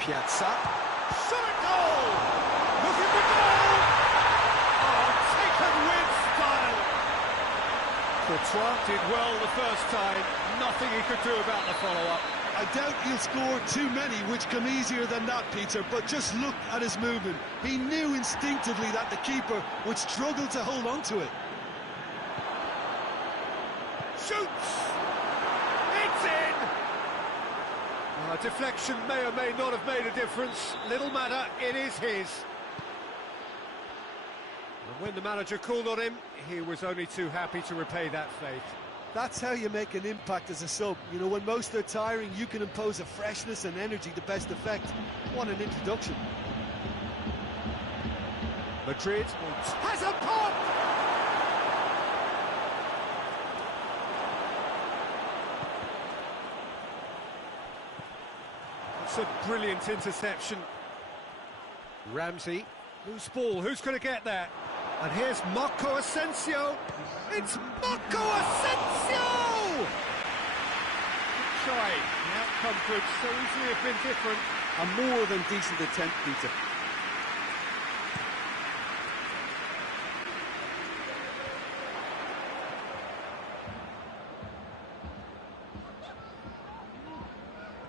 Piazza. Shot at goal! Looking for goal! Oh, taken with style! Courtois did well the first time. Nothing he could do about the follow-up. I doubt he'll score too many, which come easier than that, Peter, but just look at his movement. He knew instinctively that the keeper would struggle to hold on to it. Shoots! It's in! Deflection may or may not have made a difference. Little matter, it is his. And when the manager called on him, he was only too happy to repay that faith. That's how you make an impact as a sub. You know, when most are tiring, you can impose a freshness and energy to best effect. What an introduction. Madrid has a pop! It's a brilliant interception. Ramsey, loose ball, who's going to get that? And here's Marco Asensio. It's Marco Asensio! Good try. The outcome could so easily have been different. A more than decent attempt, Peter.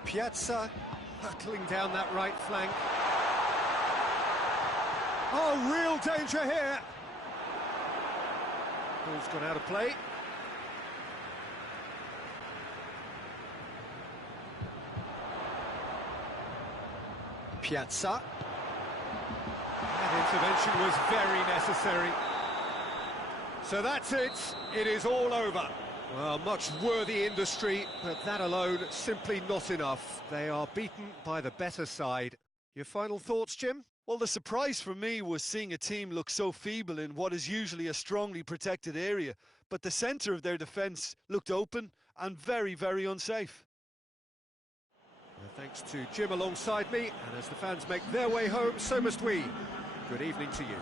Piazza hurtling down that right flank. Oh, real danger here. Ball's gone out of play. Piazza. That intervention was very necessary. So that's it. It is all over. Well, much worthy industry, but that alone simply not enough. They are beaten by the better side. Your final thoughts, Jim? Well, the surprise for me was seeing a team look so feeble in what is usually a strongly protected area, but the centre of their defence looked open and very, very unsafe. Well, thanks to Jim alongside me, and as the fans make their way home, so must we. Good evening to you.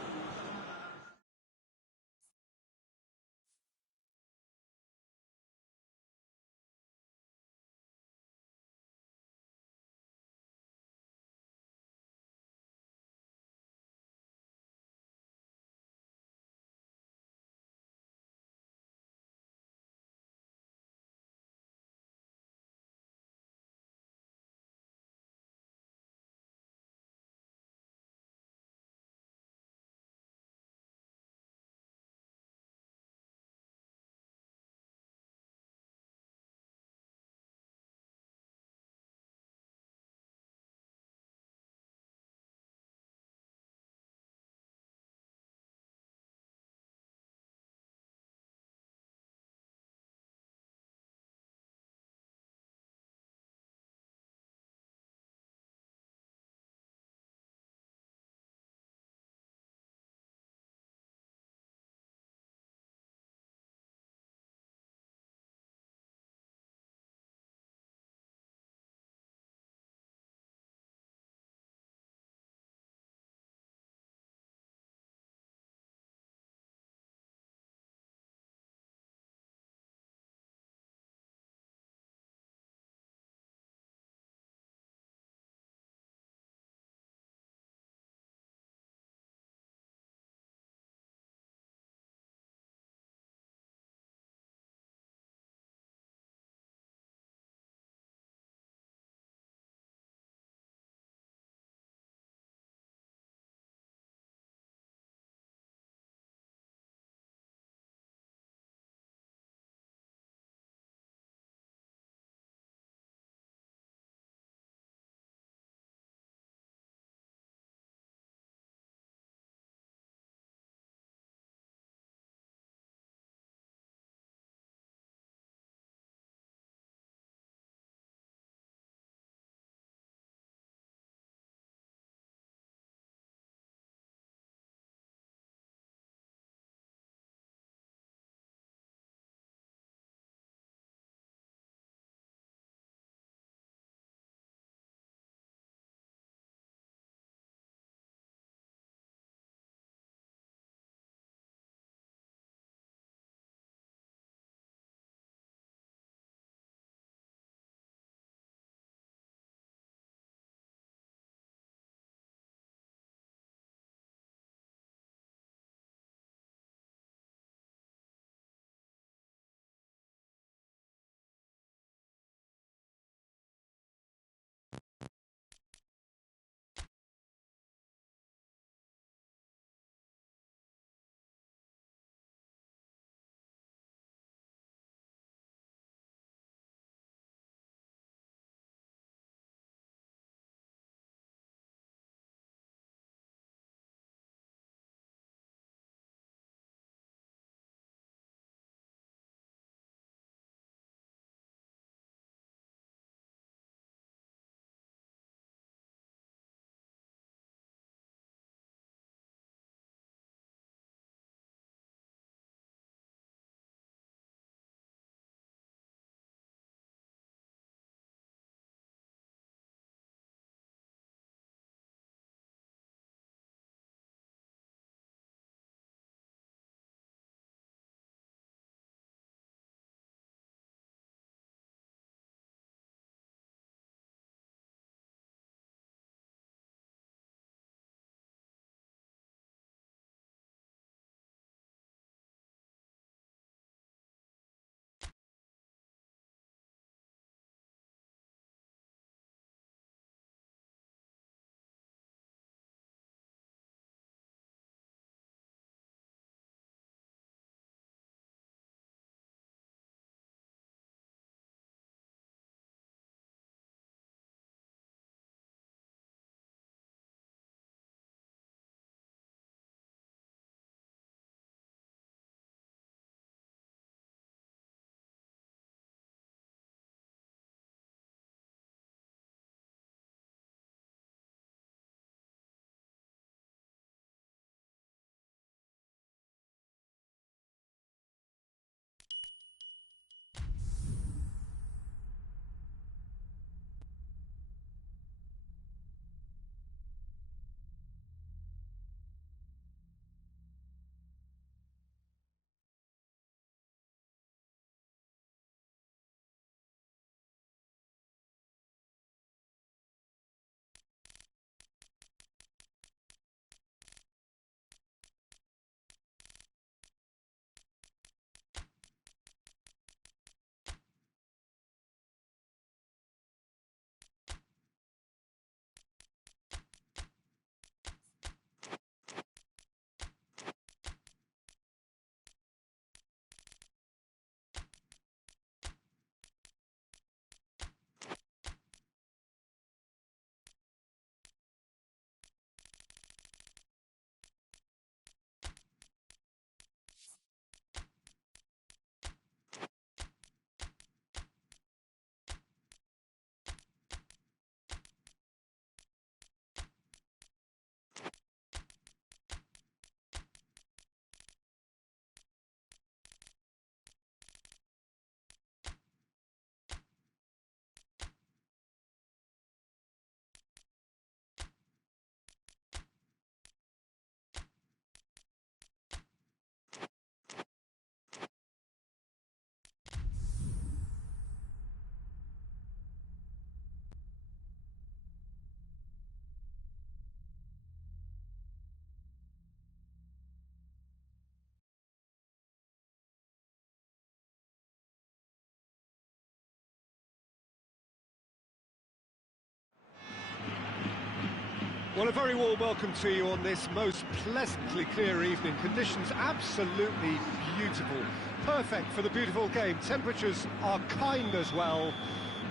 Well, a very warm welcome to you on this most pleasantly clear evening. Conditions absolutely beautiful. Perfect for the beautiful game. Temperatures are kind as well.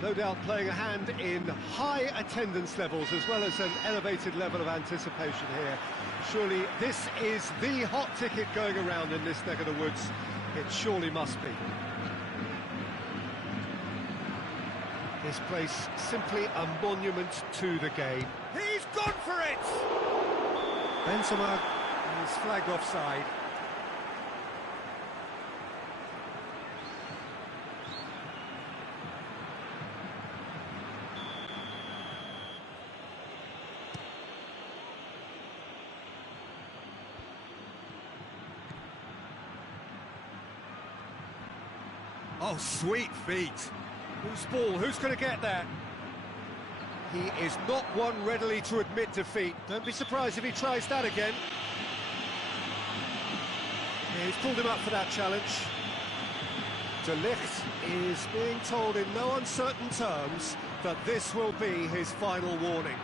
No doubt playing a hand in high attendance levels as well as an elevated level of anticipation here. Surely this is the hot ticket going around in this neck of the woods. It surely must be. This place simply a monument to the game. He's gone for it! Benzema is flagged offside. Oh, sweet feet. Whose ball? Who's going to get there? He is not one readily to admit defeat. Don't be surprised if he tries that again. Yeah, he's pulled him up for that challenge. De Ligt is being told in no uncertain terms that this will be his final warning.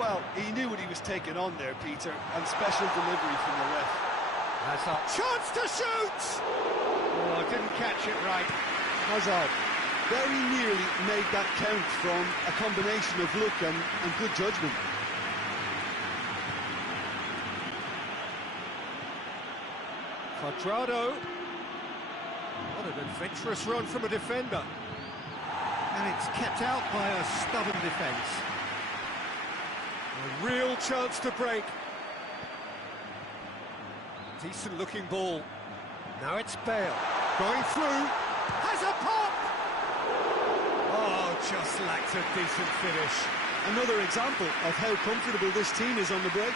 Well, he knew what he was taking on there, Peter, and special delivery from the ref. That's a chance to shoot! Oh, didn't catch it right. Hazard very nearly made that count from a combination of luck and good judgment. Quadrado. What an adventurous run from a defender. And it's kept out by a stubborn defence. A real chance to break. Decent looking ball. Now it's Bale. Going through. Has a pop! Oh, just lacked a decent finish. Another example of how comfortable this team is on the break.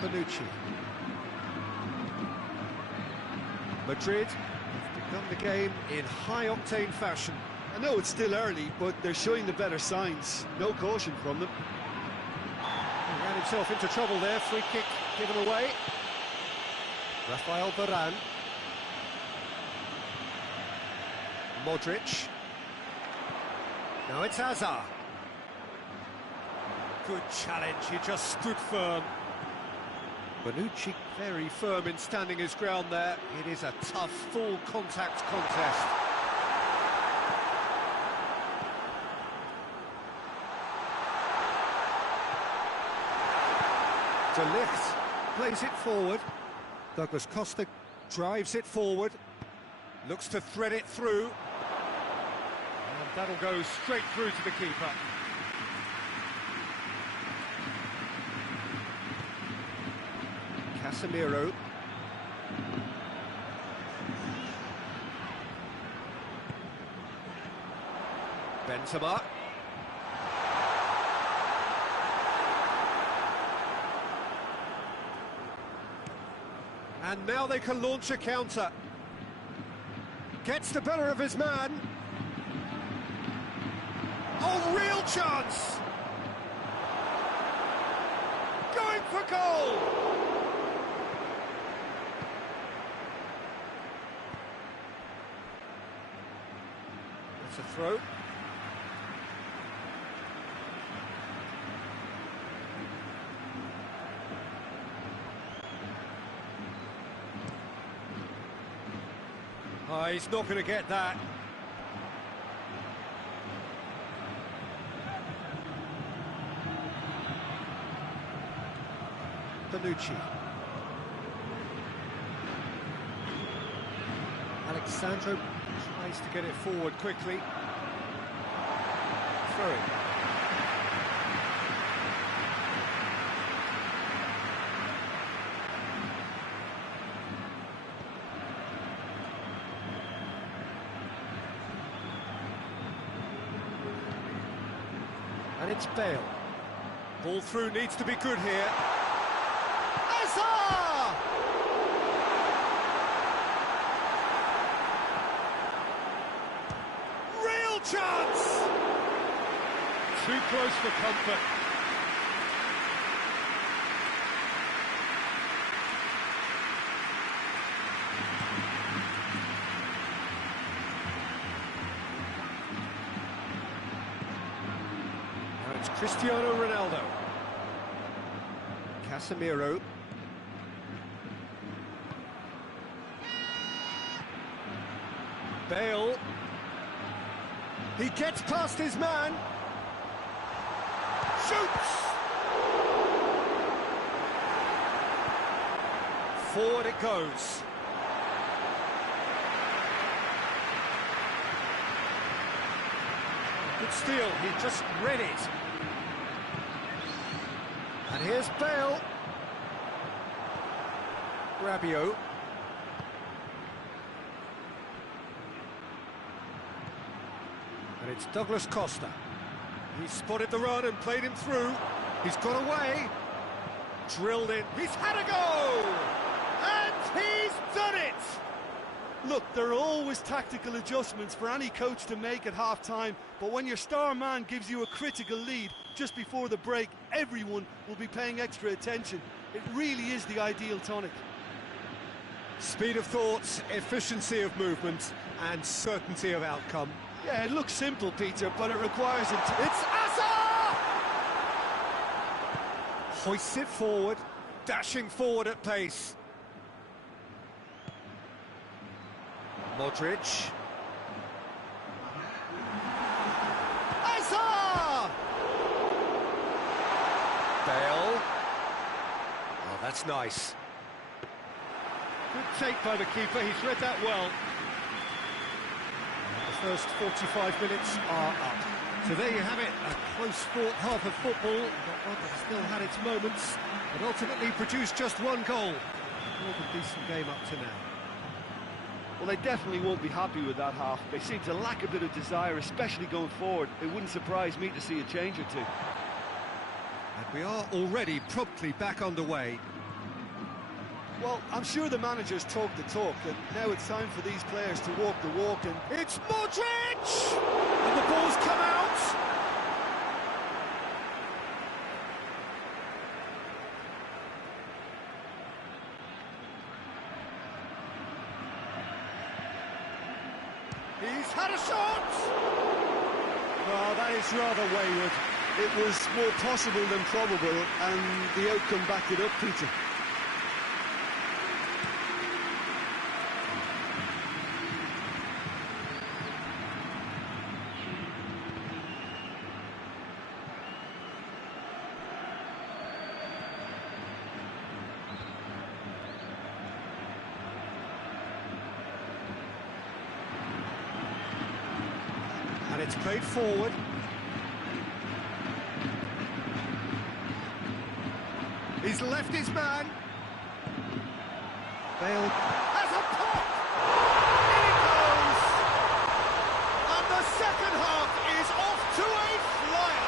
Bonucci. Madrid have begun the game in high-octane fashion. I know it's still early, but they're showing the better signs. No caution from them. He ran himself into trouble there. Free kick given away. Rafael Varane. Modric. Now it's Hazard. Good challenge, he just stood firm. Bonucci very firm in standing his ground there. It is a tough, full contact contest. De Ligt plays it forward. Douglas Costa drives it forward. Looks to thread it through. And that'll go straight through to the keeper. Casemiro. Benzema. And now they can launch a counter. Gets the better of his man. Oh, real chance! Going for goal! That's a throw. Oh, he's not going to get that. Bonucci. Alexandro tries to get it forward quickly. Throw it. And it's Bale. Ball through needs to be good here. Hazard! Real chance! Too close for comfort. Cristiano Ronaldo. Casemiro. Bale. He gets past his man. Shoots! Forward it goes. Good steal, he just read it. And here's Bale. Rabiot. And it's Douglas Costa. He spotted the run and played him through. He's got away. Drilled in. He's had a go! And he's done it! Look, there are always tactical adjustments for any coach to make at half-time, but when your star man gives you a critical lead just before the break, everyone will be paying extra attention. It really is the ideal tonic. Speed of thoughts, efficiency of movement, and certainty of outcome. Yeah, it looks simple, Peter, but it requires it. It's Asa! Hoists it forward, dashing forward at pace. Modric. Asa! Bale. Oh, that's nice. Good take by the keeper, he's read that well. The first 45 minutes are up. So there you have it, a close-fought half of football, but one that still had its moments, but ultimately produced just one goal. More than decent game up to now. Well, they definitely won't be happy with that half. They seem to lack a bit of desire, especially going forward. It wouldn't surprise me to see a change or two. And we are already promptly back underway. Well, I'm sure the managers talk the talk, and now it's time for these players to walk the walk, and It's Modric! And the ball's come out! He's had a shot! well, that is rather wayward. It was more possible than probable, and the outcome backed it up, Peter. And it's played forward. He's left his man. Bale has a pop! In it goes! And the second half is off to a flyer!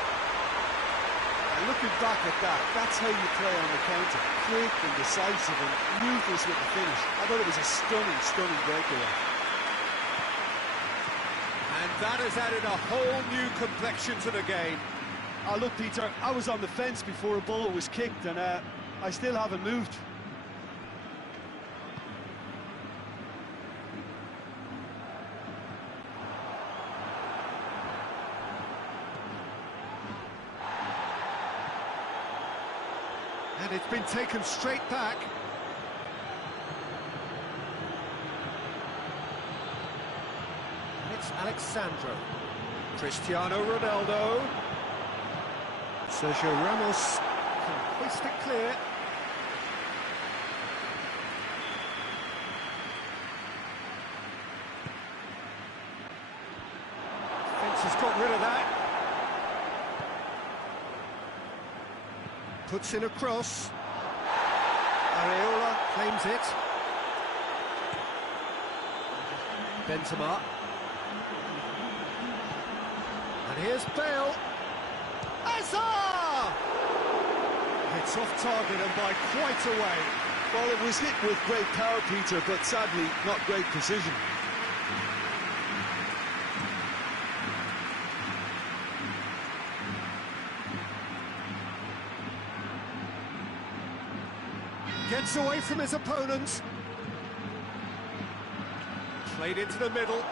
And looking back at that, that's how you play on the counter. Quick and decisive and ruthless with the finish. I thought it was a stunning, stunning breakaway. And that has added a whole new complexion to the game. Look, Peter, I was on the fence before a ball was kicked, and I still haven't moved. And it's been taken straight back. It's Alexandro. Cristiano Ronaldo. Sergio Ramos can hoist it clear. Fence has got rid of that. Puts in a cross. Areola claims it. Benzema. And here's Bale. Hazard! It's off target and by quite a way. Well, it was hit with great power, Peter, but sadly not great precision. Gets away from his opponents. Played into the middle.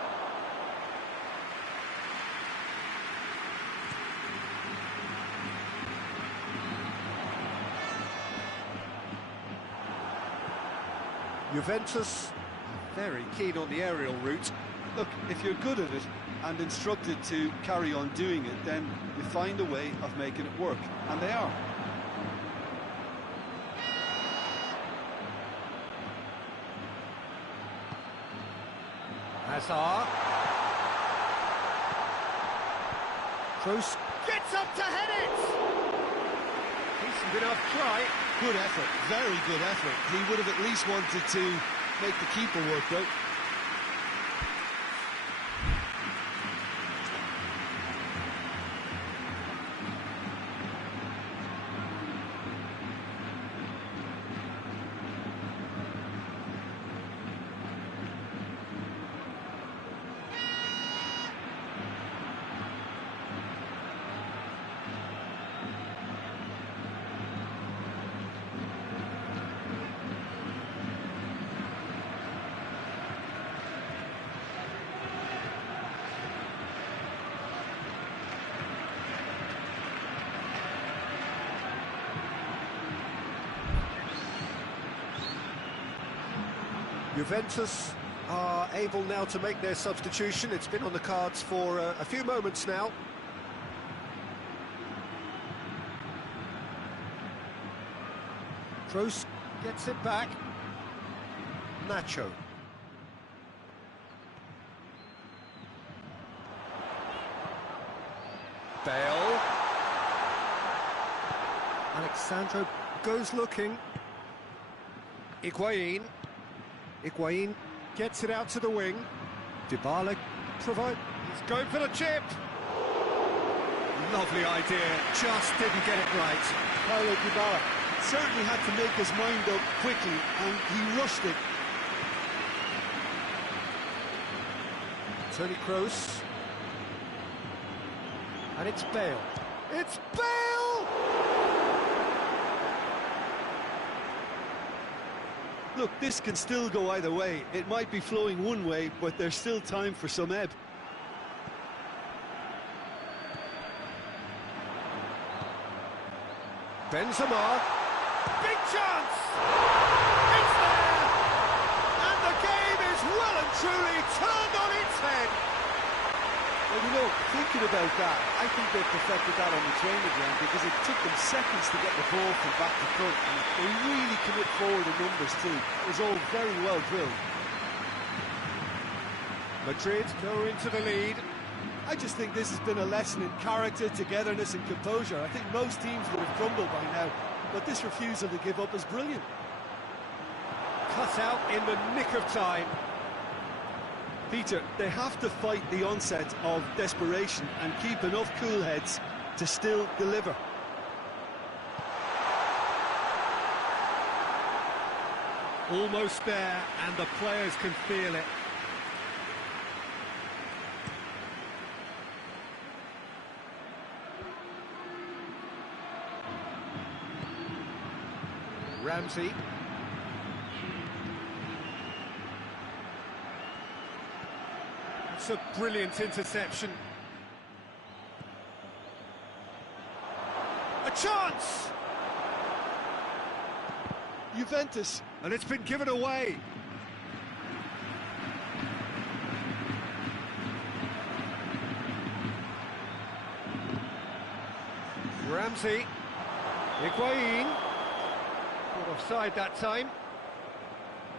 Juventus are very keen on the aerial route. Look, if you're good at it and instructed to carry on doing it, then you find a way of making it work, and they are. Hazard. Kroos gets up to head it! Decent enough try. Good effort, very good effort. He would have at least wanted to make the keeper work, though. Juventus are able now to make their substitution. It's been on the cards for a few moments now. Kroos gets it back. Nacho. Bale. Alexandro goes looking. Higuain. Higuain gets it out to the wing. Dybala he's going for the chip. Lovely idea, just didn't get it right. Paulo Dybala certainly had to make his mind up quickly, and he rushed it. Toni Kroos. And it's Bale. It's Bale! Look, this can still go either way. It might be flowing one way, but there's still time for some ebb. Benzema. Big chance! It's there! And the game is well and truly turned on its head. Well, you know, thinking about that, I think they perfected that on the training ground because it took them seconds to get the ball from back to front, and they really commit forward in numbers too. It was all very well drilled. Madrid go into the lead. I just think this has been a lesson in character, togetherness and composure. I think most teams would have crumbled by now, but this refusal to give up is brilliant. Cut out in the nick of time. Peter, they have to fight the onset of desperation and keep enough cool heads to still deliver. Almost there, and the players can feel it. Ramsey. It's a brilliant interception. A chance! Juventus. And it's been given away. Ramsey. Higuain. Caught offside that time.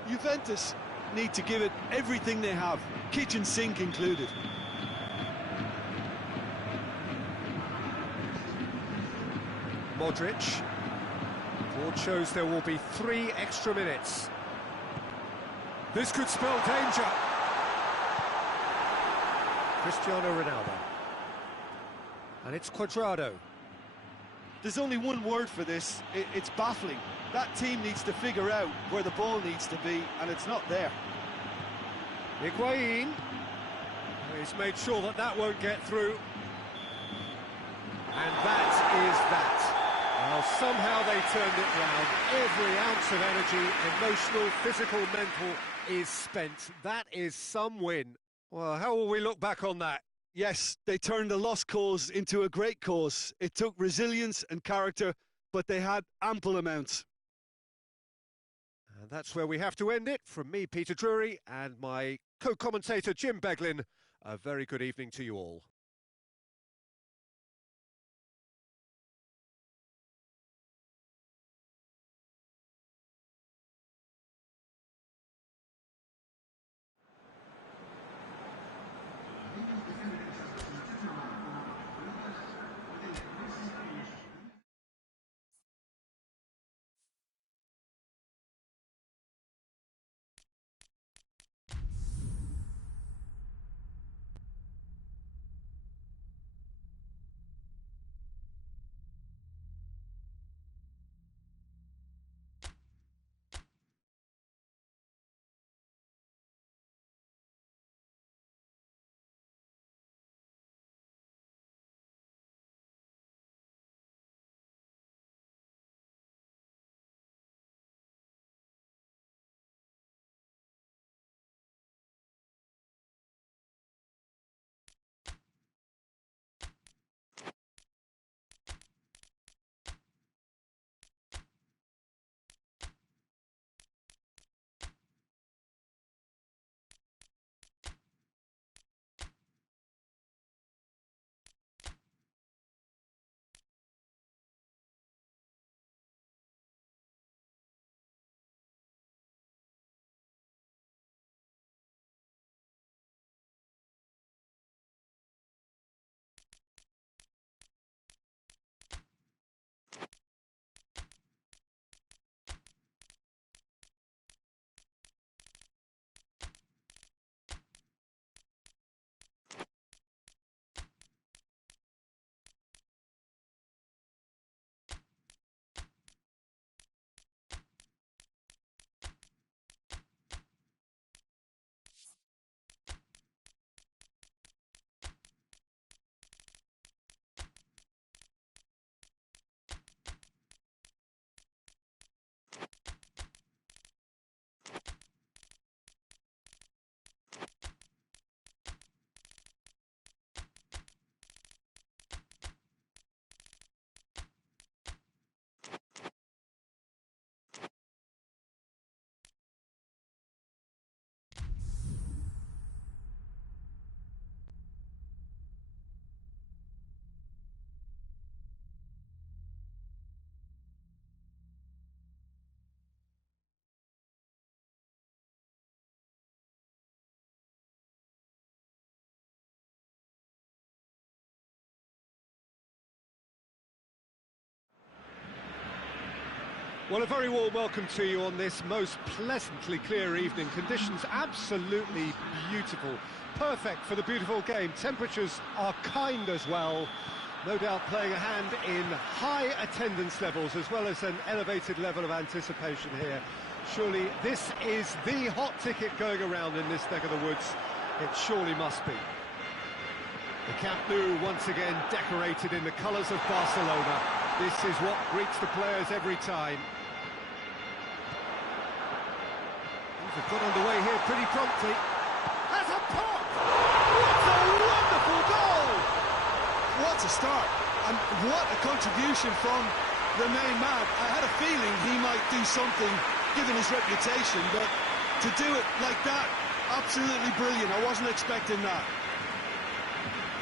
Juventus need to give it everything they have, kitchen sink included. Modric. Board shows there will be 3 extra minutes. This could spell danger. Cristiano Ronaldo. And it's Cuadrado. There's only one word for this, it's baffling. That team needs to figure out where the ball needs to be, and it's not there. Higuain. He's made sure that that won't get through. And that is that. Well, somehow they turned it round. Every ounce of energy, emotional, physical, mental, is spent. That is some win. Well, how will we look back on that? Yes, they turned a lost cause into a great cause. It took resilience and character, but they had ample amounts. And that's where we have to end it. From me, Peter Drury, and my co-commentator, Jim Beglin, a very good evening to you all. Well, a very warm welcome to you on this most pleasantly clear evening. Conditions absolutely beautiful, perfect for the beautiful game. Temperatures are kind as well, no doubt playing a hand in high attendance levels as well as an elevated level of anticipation here. Surely this is the hot ticket going around in this neck of the woods. It surely must be. The Camp Nou once again decorated in the colours of Barcelona. This is what greets the players every time. Things have got underway here pretty promptly. Has a pop! What a wonderful goal! What a start, and what a contribution from the main man. I had a feeling he might do something, given his reputation, but to do it like that, absolutely brilliant. I wasn't expecting that.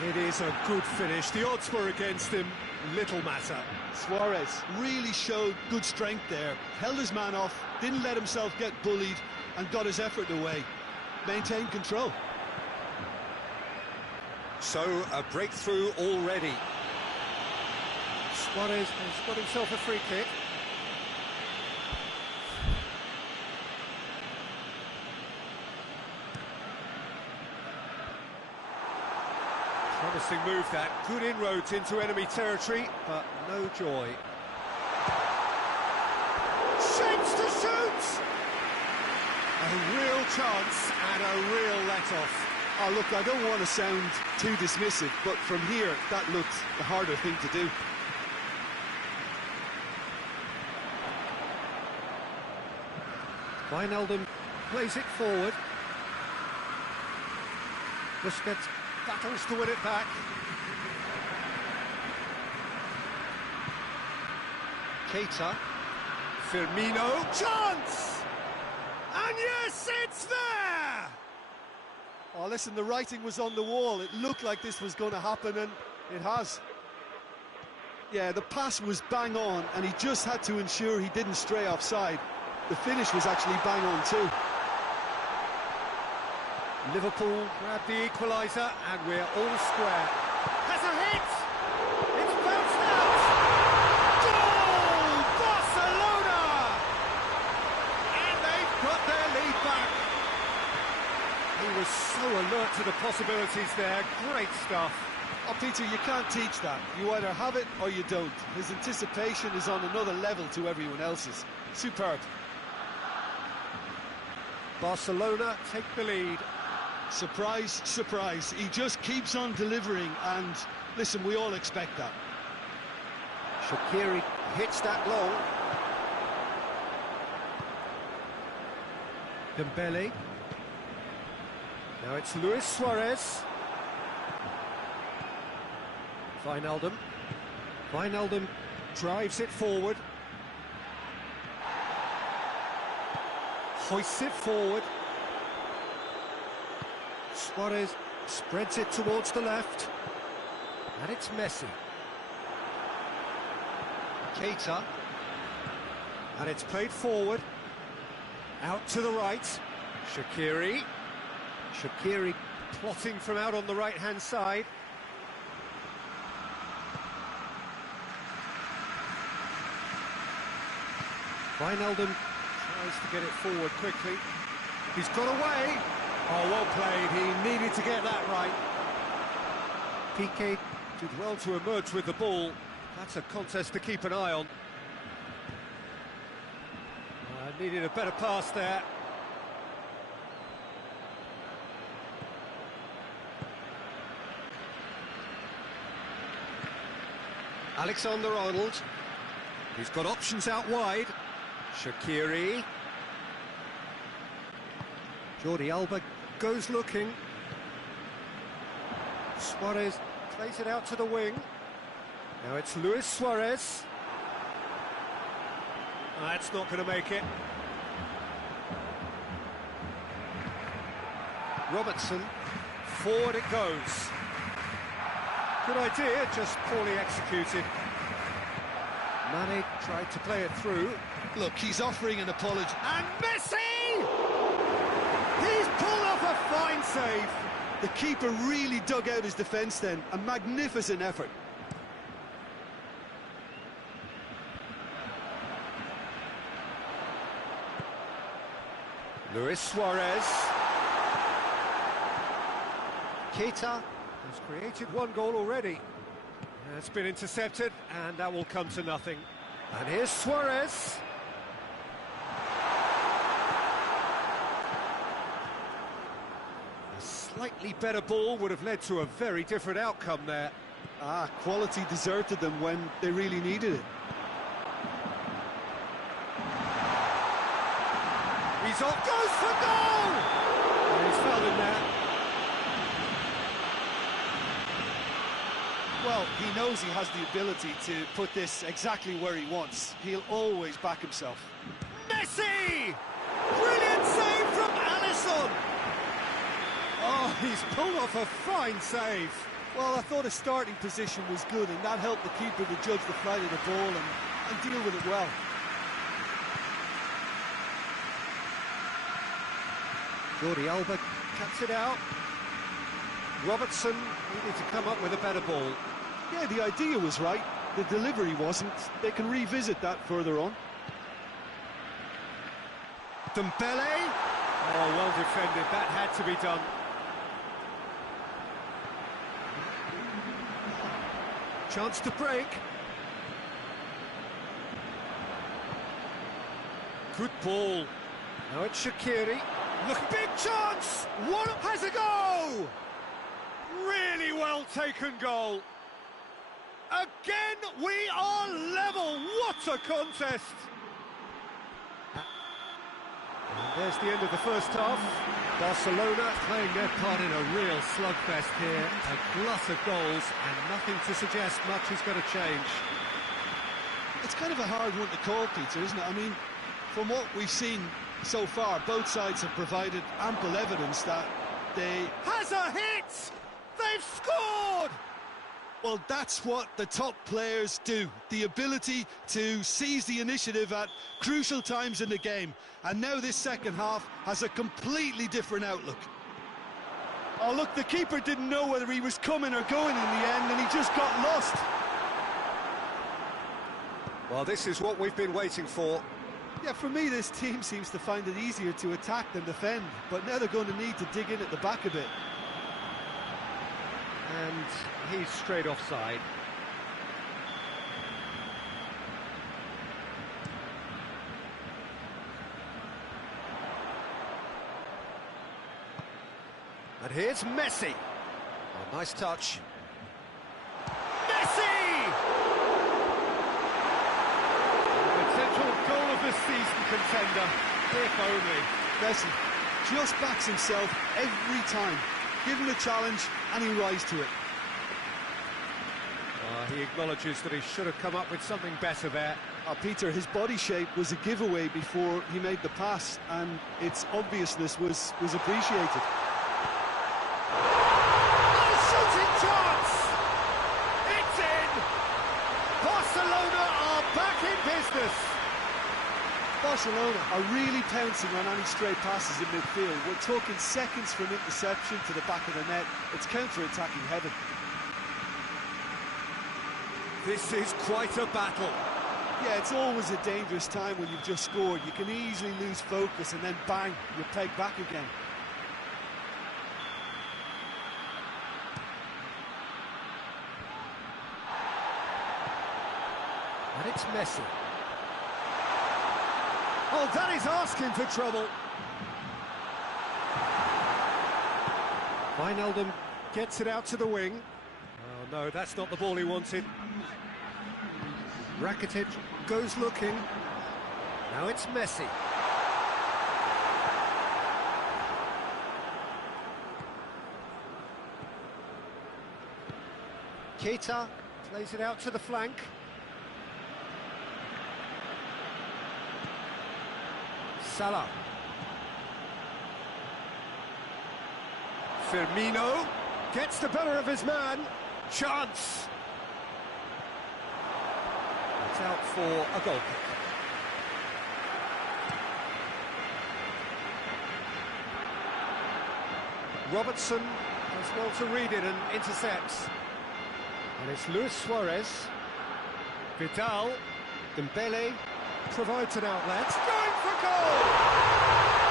It is a good finish. The odds were against him, little matter. Suarez really showed good strength there, held his man off, didn't let himself get bullied, and got his effort away. Maintained control. So, a breakthrough already. Suarez has got himself a free kick. Promising move that, good inroads into enemy territory, but no joy. Shapes to shoot! A real chance and a real let-off. Oh, look, I don't want to sound too dismissive, but from here, that looked the harder thing to do. Wijnaldum plays it forward. Busquets battles to win it back. Keita. Firmino. Chance! And yes, it's there! Oh, listen, the writing was on the wall. It looked like this was going to happen, and it has. Yeah, the pass was bang on, and he just had to ensure he didn't stray offside. The finish was actually bang on too. Liverpool grab the equaliser, and we're all square. Has a hit! It's bounced out! Goal! Barcelona! And they've got their lead back. He was so alert to the possibilities there. Great stuff. Oh, Peter, you can't teach that. You either have it or you don't. His anticipation is on another level to everyone else's. Superb. Barcelona take the lead. Surprise, surprise. He just keeps on delivering, and listen, we all expect that. Shaqiri hits that long. Dembele. Now it's Luis Suarez. Wijnaldum drives it forward. Hoists it forward. Suarez spreads it towards the left. And it's Messi. Keita. And it's played forward. Out to the right. Shaqiri plotting from out on the right-hand side. Wijnaldum tries to get it forward quickly. He's got away. Oh, well played. He needed to get that right. Piqué did well to emerge with the ball. That's a contest to keep an eye on. Needed a better pass there. Alexander-Arnold. He's got options out wide. Shaqiri. Jordi Alba goes looking. Suarez plays it out to the wing. Now it's Luis Suarez. That's not going to make it. Robertson. Forward it goes. Good idea, just poorly executed. Mane tried to play it through. Look, he's offering an apology. And Messi! He's pulled off a fine save. The keeper really dug out his defence then. A magnificent effort. Luis Suarez. Keita has created one goal already. It's been intercepted, and that will come to nothing. And here's Suarez. A slightly better ball would have led to a very different outcome there. Quality deserted them when they really needed it. He's off, goes for goal! And he's fouled him there. Well, he knows he has the ability to put this exactly where he wants. He'll always back himself. Messi! Brilliant save from Alisson! Oh, he's pulled off a fine save. Well, I thought his starting position was good, and that helped the keeper to judge the flight of the ball and deal with it well. Jordi Alba cuts it out. Robertson needed to come up with a better ball. Yeah, the idea was right. The delivery wasn't. They can revisit that further on. Dembele. Oh, well defended. That had to be done. Chance to break. Good ball. Now it's Shaqiri. Look, big chance! One has a go! Really well taken goal. Again, we are level. What a contest! And there's the end of the first half. Barcelona playing their part in a real slugfest here. A glut of goals and nothing to suggest much is going to change. It's kind of a hard one to call, Peter, isn't it? I mean, from what we've seen So far, both sides have provided ample evidence that they... Has a hit! They've scored! Well, that's what the top players do. The ability to seize the initiative at crucial times in the game. And now this second half has a completely different outlook. Oh, look, the keeper didn't know whether he was coming or going in the end, and he just got lost. Well, this is what we've been waiting for. Yeah, for me, this team seems to find it easier to attack than defend, but now they're going to need to dig in at the back a bit. And he's straight offside. And here's Messi. Oh, nice touch. Messi! Potential goal of the season contender, if only. Messi just backs himself every time. Give him a challenge and he rises to it. He acknowledges that he should have come up with something better there. Peter, his body shape was a giveaway before he made the pass, and its obviousness was appreciated. A shooting chance! It's in! Barcelona are back in business! Barcelona are really pouncing on any stray passes in midfield. We're talking seconds from interception to the back of the net. It's counter-attacking heaven. This is quite a battle. Yeah, it's always a dangerous time when you've just scored. You can easily lose focus and then bang, you're pegged back again. And it's Messi. Oh, that is asking for trouble. Wijnaldum gets it out to the wing. Oh no, that's not the ball he wanted. Rakitic goes looking. Now it's Messi. Keita plays it out to the flank. Salah. Firmino gets the better of his man. Chance. It's out for a goal kick. Robertson does well to read it and intercepts. And it's Luis Suarez. Vidal. Dembele provides an outlet. Going for goal!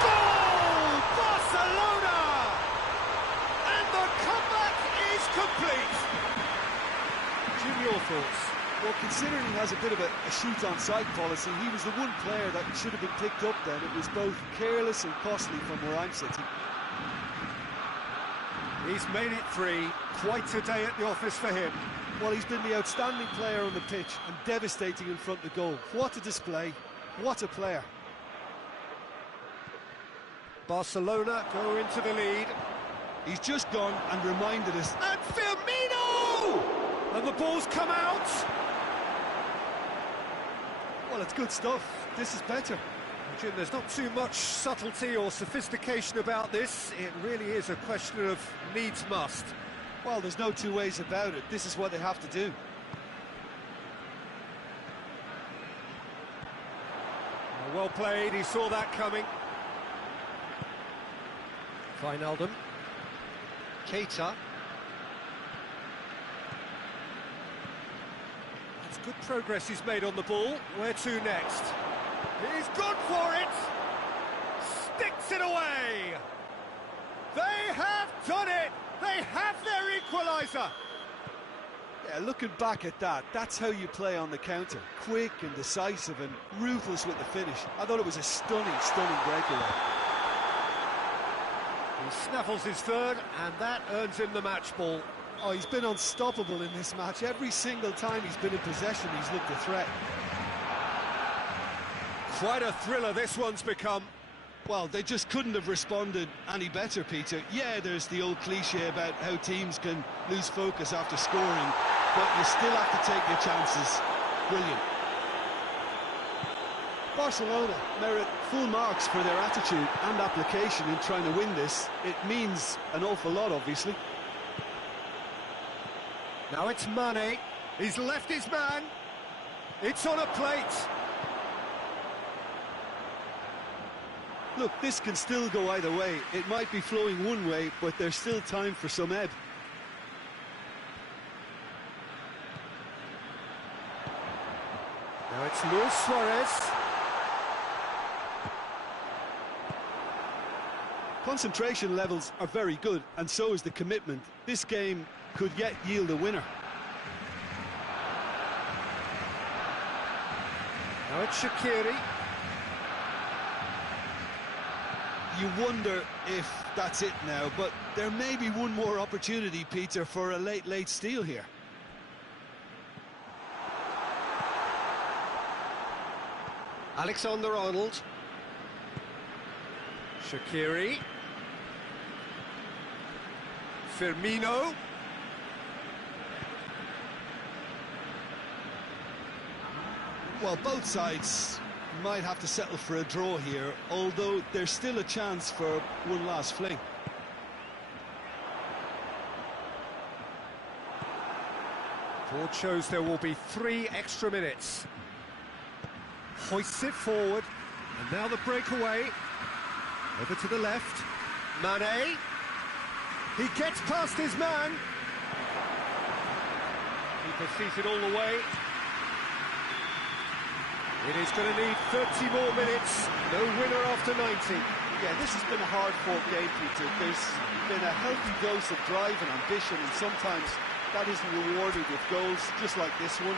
Goal! Barcelona! And the comeback is complete. Jim, your thoughts? Well, considering he has a bit of a shoot-on-sight policy, he was the one player that should have been picked up then. It was both careless and costly from where I'm sitting. He's made it 3. Quite a day at the office for him. Well, he's been the outstanding player on the pitch and devastating in front of goal. What a display. What a player. Barcelona go into the lead. He's just gone and reminded us. And Firmino! And the ball's come out. Well, it's good stuff. This is better. Jim, there's not too much subtlety or sophistication about this. It really is a question of needs must. Well, there's no two ways about it. This is what they have to do. Well played, he saw that coming. Wijnaldum. Keita. That's good progress he's made on the ball. Where to next? He's gone for it! Sticks it away! They have done it! They have their equaliser! Yeah, looking back at that, that's how you play on the counter. Quick and decisive and ruthless with the finish. I thought it was a stunning breakaway. He snaffles his third, and that earns him the match ball. Oh, he's been unstoppable in this match. Every single time he's been in possession, he's looked a threat. Quite a thriller this one's become. Well, they just couldn't have responded any better, Peter. Yeah, there's the old cliche about how teams can lose focus after scoring, but you still have to take your chances. Brilliant. Barcelona merit full marks for their attitude and application in trying to win this. It means an awful lot, obviously. Now it's Mane. He's left his man. It's on a plate. Look, this can still go either way. It might be flowing one way, but there's still time for some ebb. Now it's Luis Suarez. Concentration levels are very good, and so is the commitment. This game could yet yield a winner. Now it's Shaqiri. You wonder if that's it now, but there may be one more opportunity, Peter, for a late steal here. Alexander-Arnold. Shaqiri. Firmino. Well, both sides might have to settle for a draw here, although there's still a chance for one last fling. Board shows there will be 3 extra minutes. Hoists it forward, and now the breakaway. Over to the left. Mane. He gets past his man. Keeper sees it all the way. It is going to need 30 more minutes. No winner after 90. Yeah, this has been a hard-fought game, Peter. There's been a healthy dose of drive and ambition, and sometimes that isn't rewarded with goals, just like this one.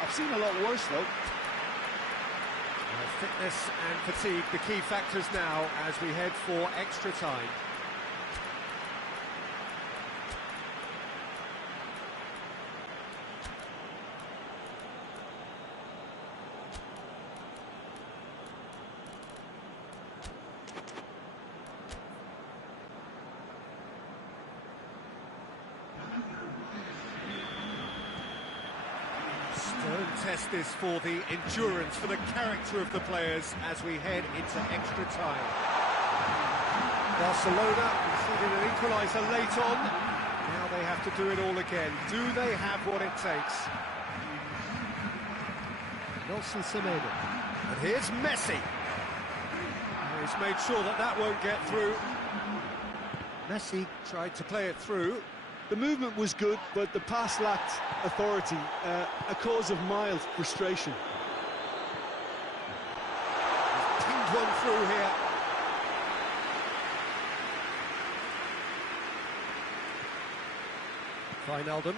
I've seen a lot worse, though. Fitness and fatigue, the key factors now as we head for extra time. Test this for the endurance, for the character of the players as we head into extra time. Barcelona conceded an equaliser late on. Now they have to do it all again. Do they have what it takes? Nelson Semedo. And here's Messi. He's made sure that that won't get through. Messi tried to play it through. The movement was good, but the pass lacked authority, a cause of mild frustration. He's pinged one through here. Wijnaldum.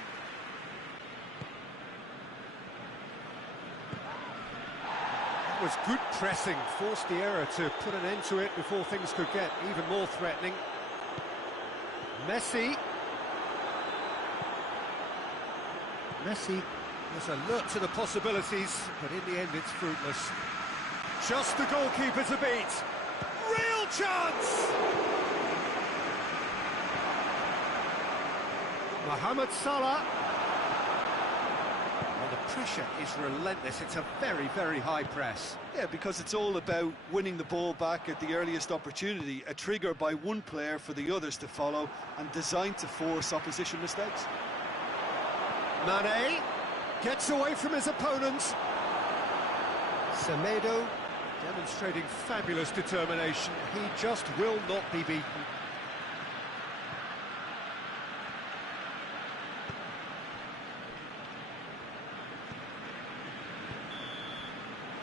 That was good pressing, forced the error to put an end to it before things could get even more threatening. Messi. Messi was alert to the possibilities, but in the end it's fruitless. Just the goalkeeper to beat. Real chance! Mohamed Salah. Well, the pressure is relentless. It's a very, very high press. Yeah, because it's all about winning the ball back at the earliest opportunity, a trigger by one player for the others to follow, and designed to force opposition mistakes. Mane gets away from his opponent. Semedo demonstrating fabulous determination. He just will not be beaten.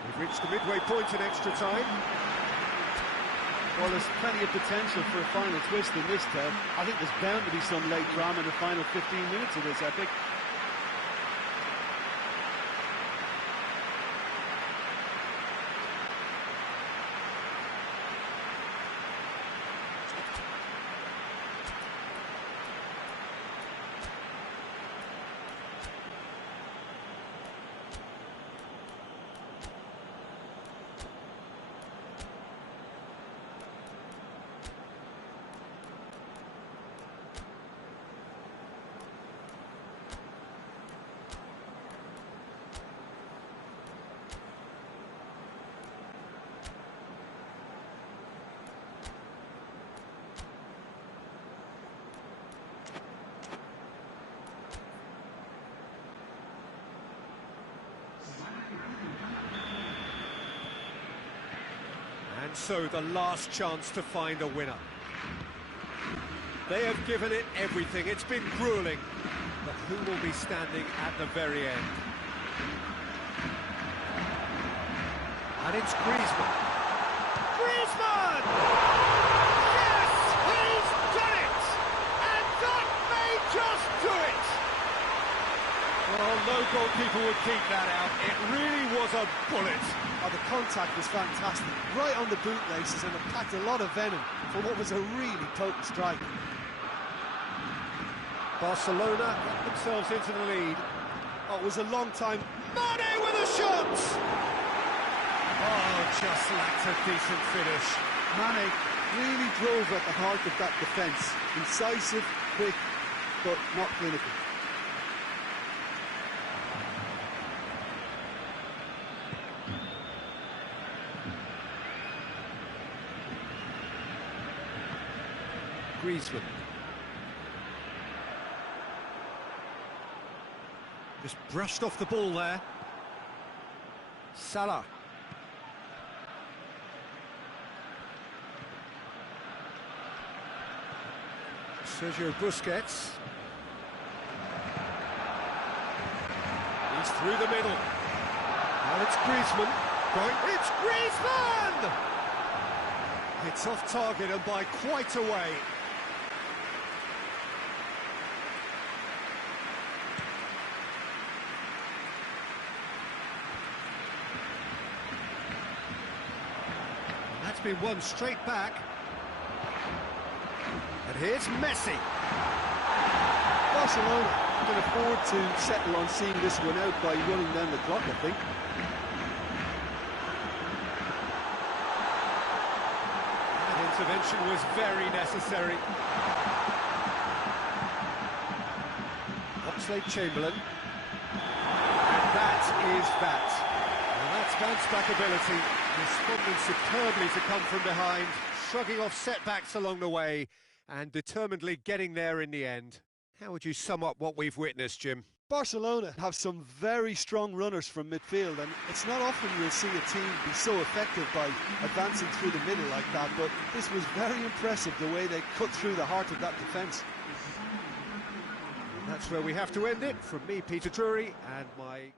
We've reached the midway point in extra time. Well, there's plenty of potential for a final twist in this, Ted. I think there's bound to be some late drama in the final 15 minutes of this epic. And so the last chance to find a winner. They have given it everything. It's been gruelling. But who will be standing at the very end? And it's Griezmann. Griezmann! Yes, he's done it! And that may just do it! Well, no goalkeeper would keep that out. It really was a bullet. Oh, the contact was fantastic, right on the bootlaces, and it packed a lot of venom for what was a really potent strike. Barcelona got themselves into the lead. Oh, it was a long time. Mane with a shot! Oh, just lacked a decent finish. Mane really drove at the heart of that defence. Incisive, quick, but not clinical. Griezmann. Just brushed off the ball there. Salah. Sergio Busquets. He's through the middle. Now it's Griezmann. It's Griezmann! It's off target and by quite a way. That's been won straight back. And here's Messi. Barcelona can afford to settle on seeing this one out by running down the clock, I think. That intervention was very necessary. Oxlade-Chamberlain. And that is that. And that's bounce-back ability, responding superbly to come from behind, shrugging off setbacks along the way, and determinedly getting there in the end. How would you sum up what we've witnessed, Jim? Barcelona have some very strong runners from midfield, and it's not often you'll see a team be so effective by advancing through the middle like that, but this was very impressive, the way they cut through the heart of that defence. And that's where we have to end it. From me, Peter Drury, and my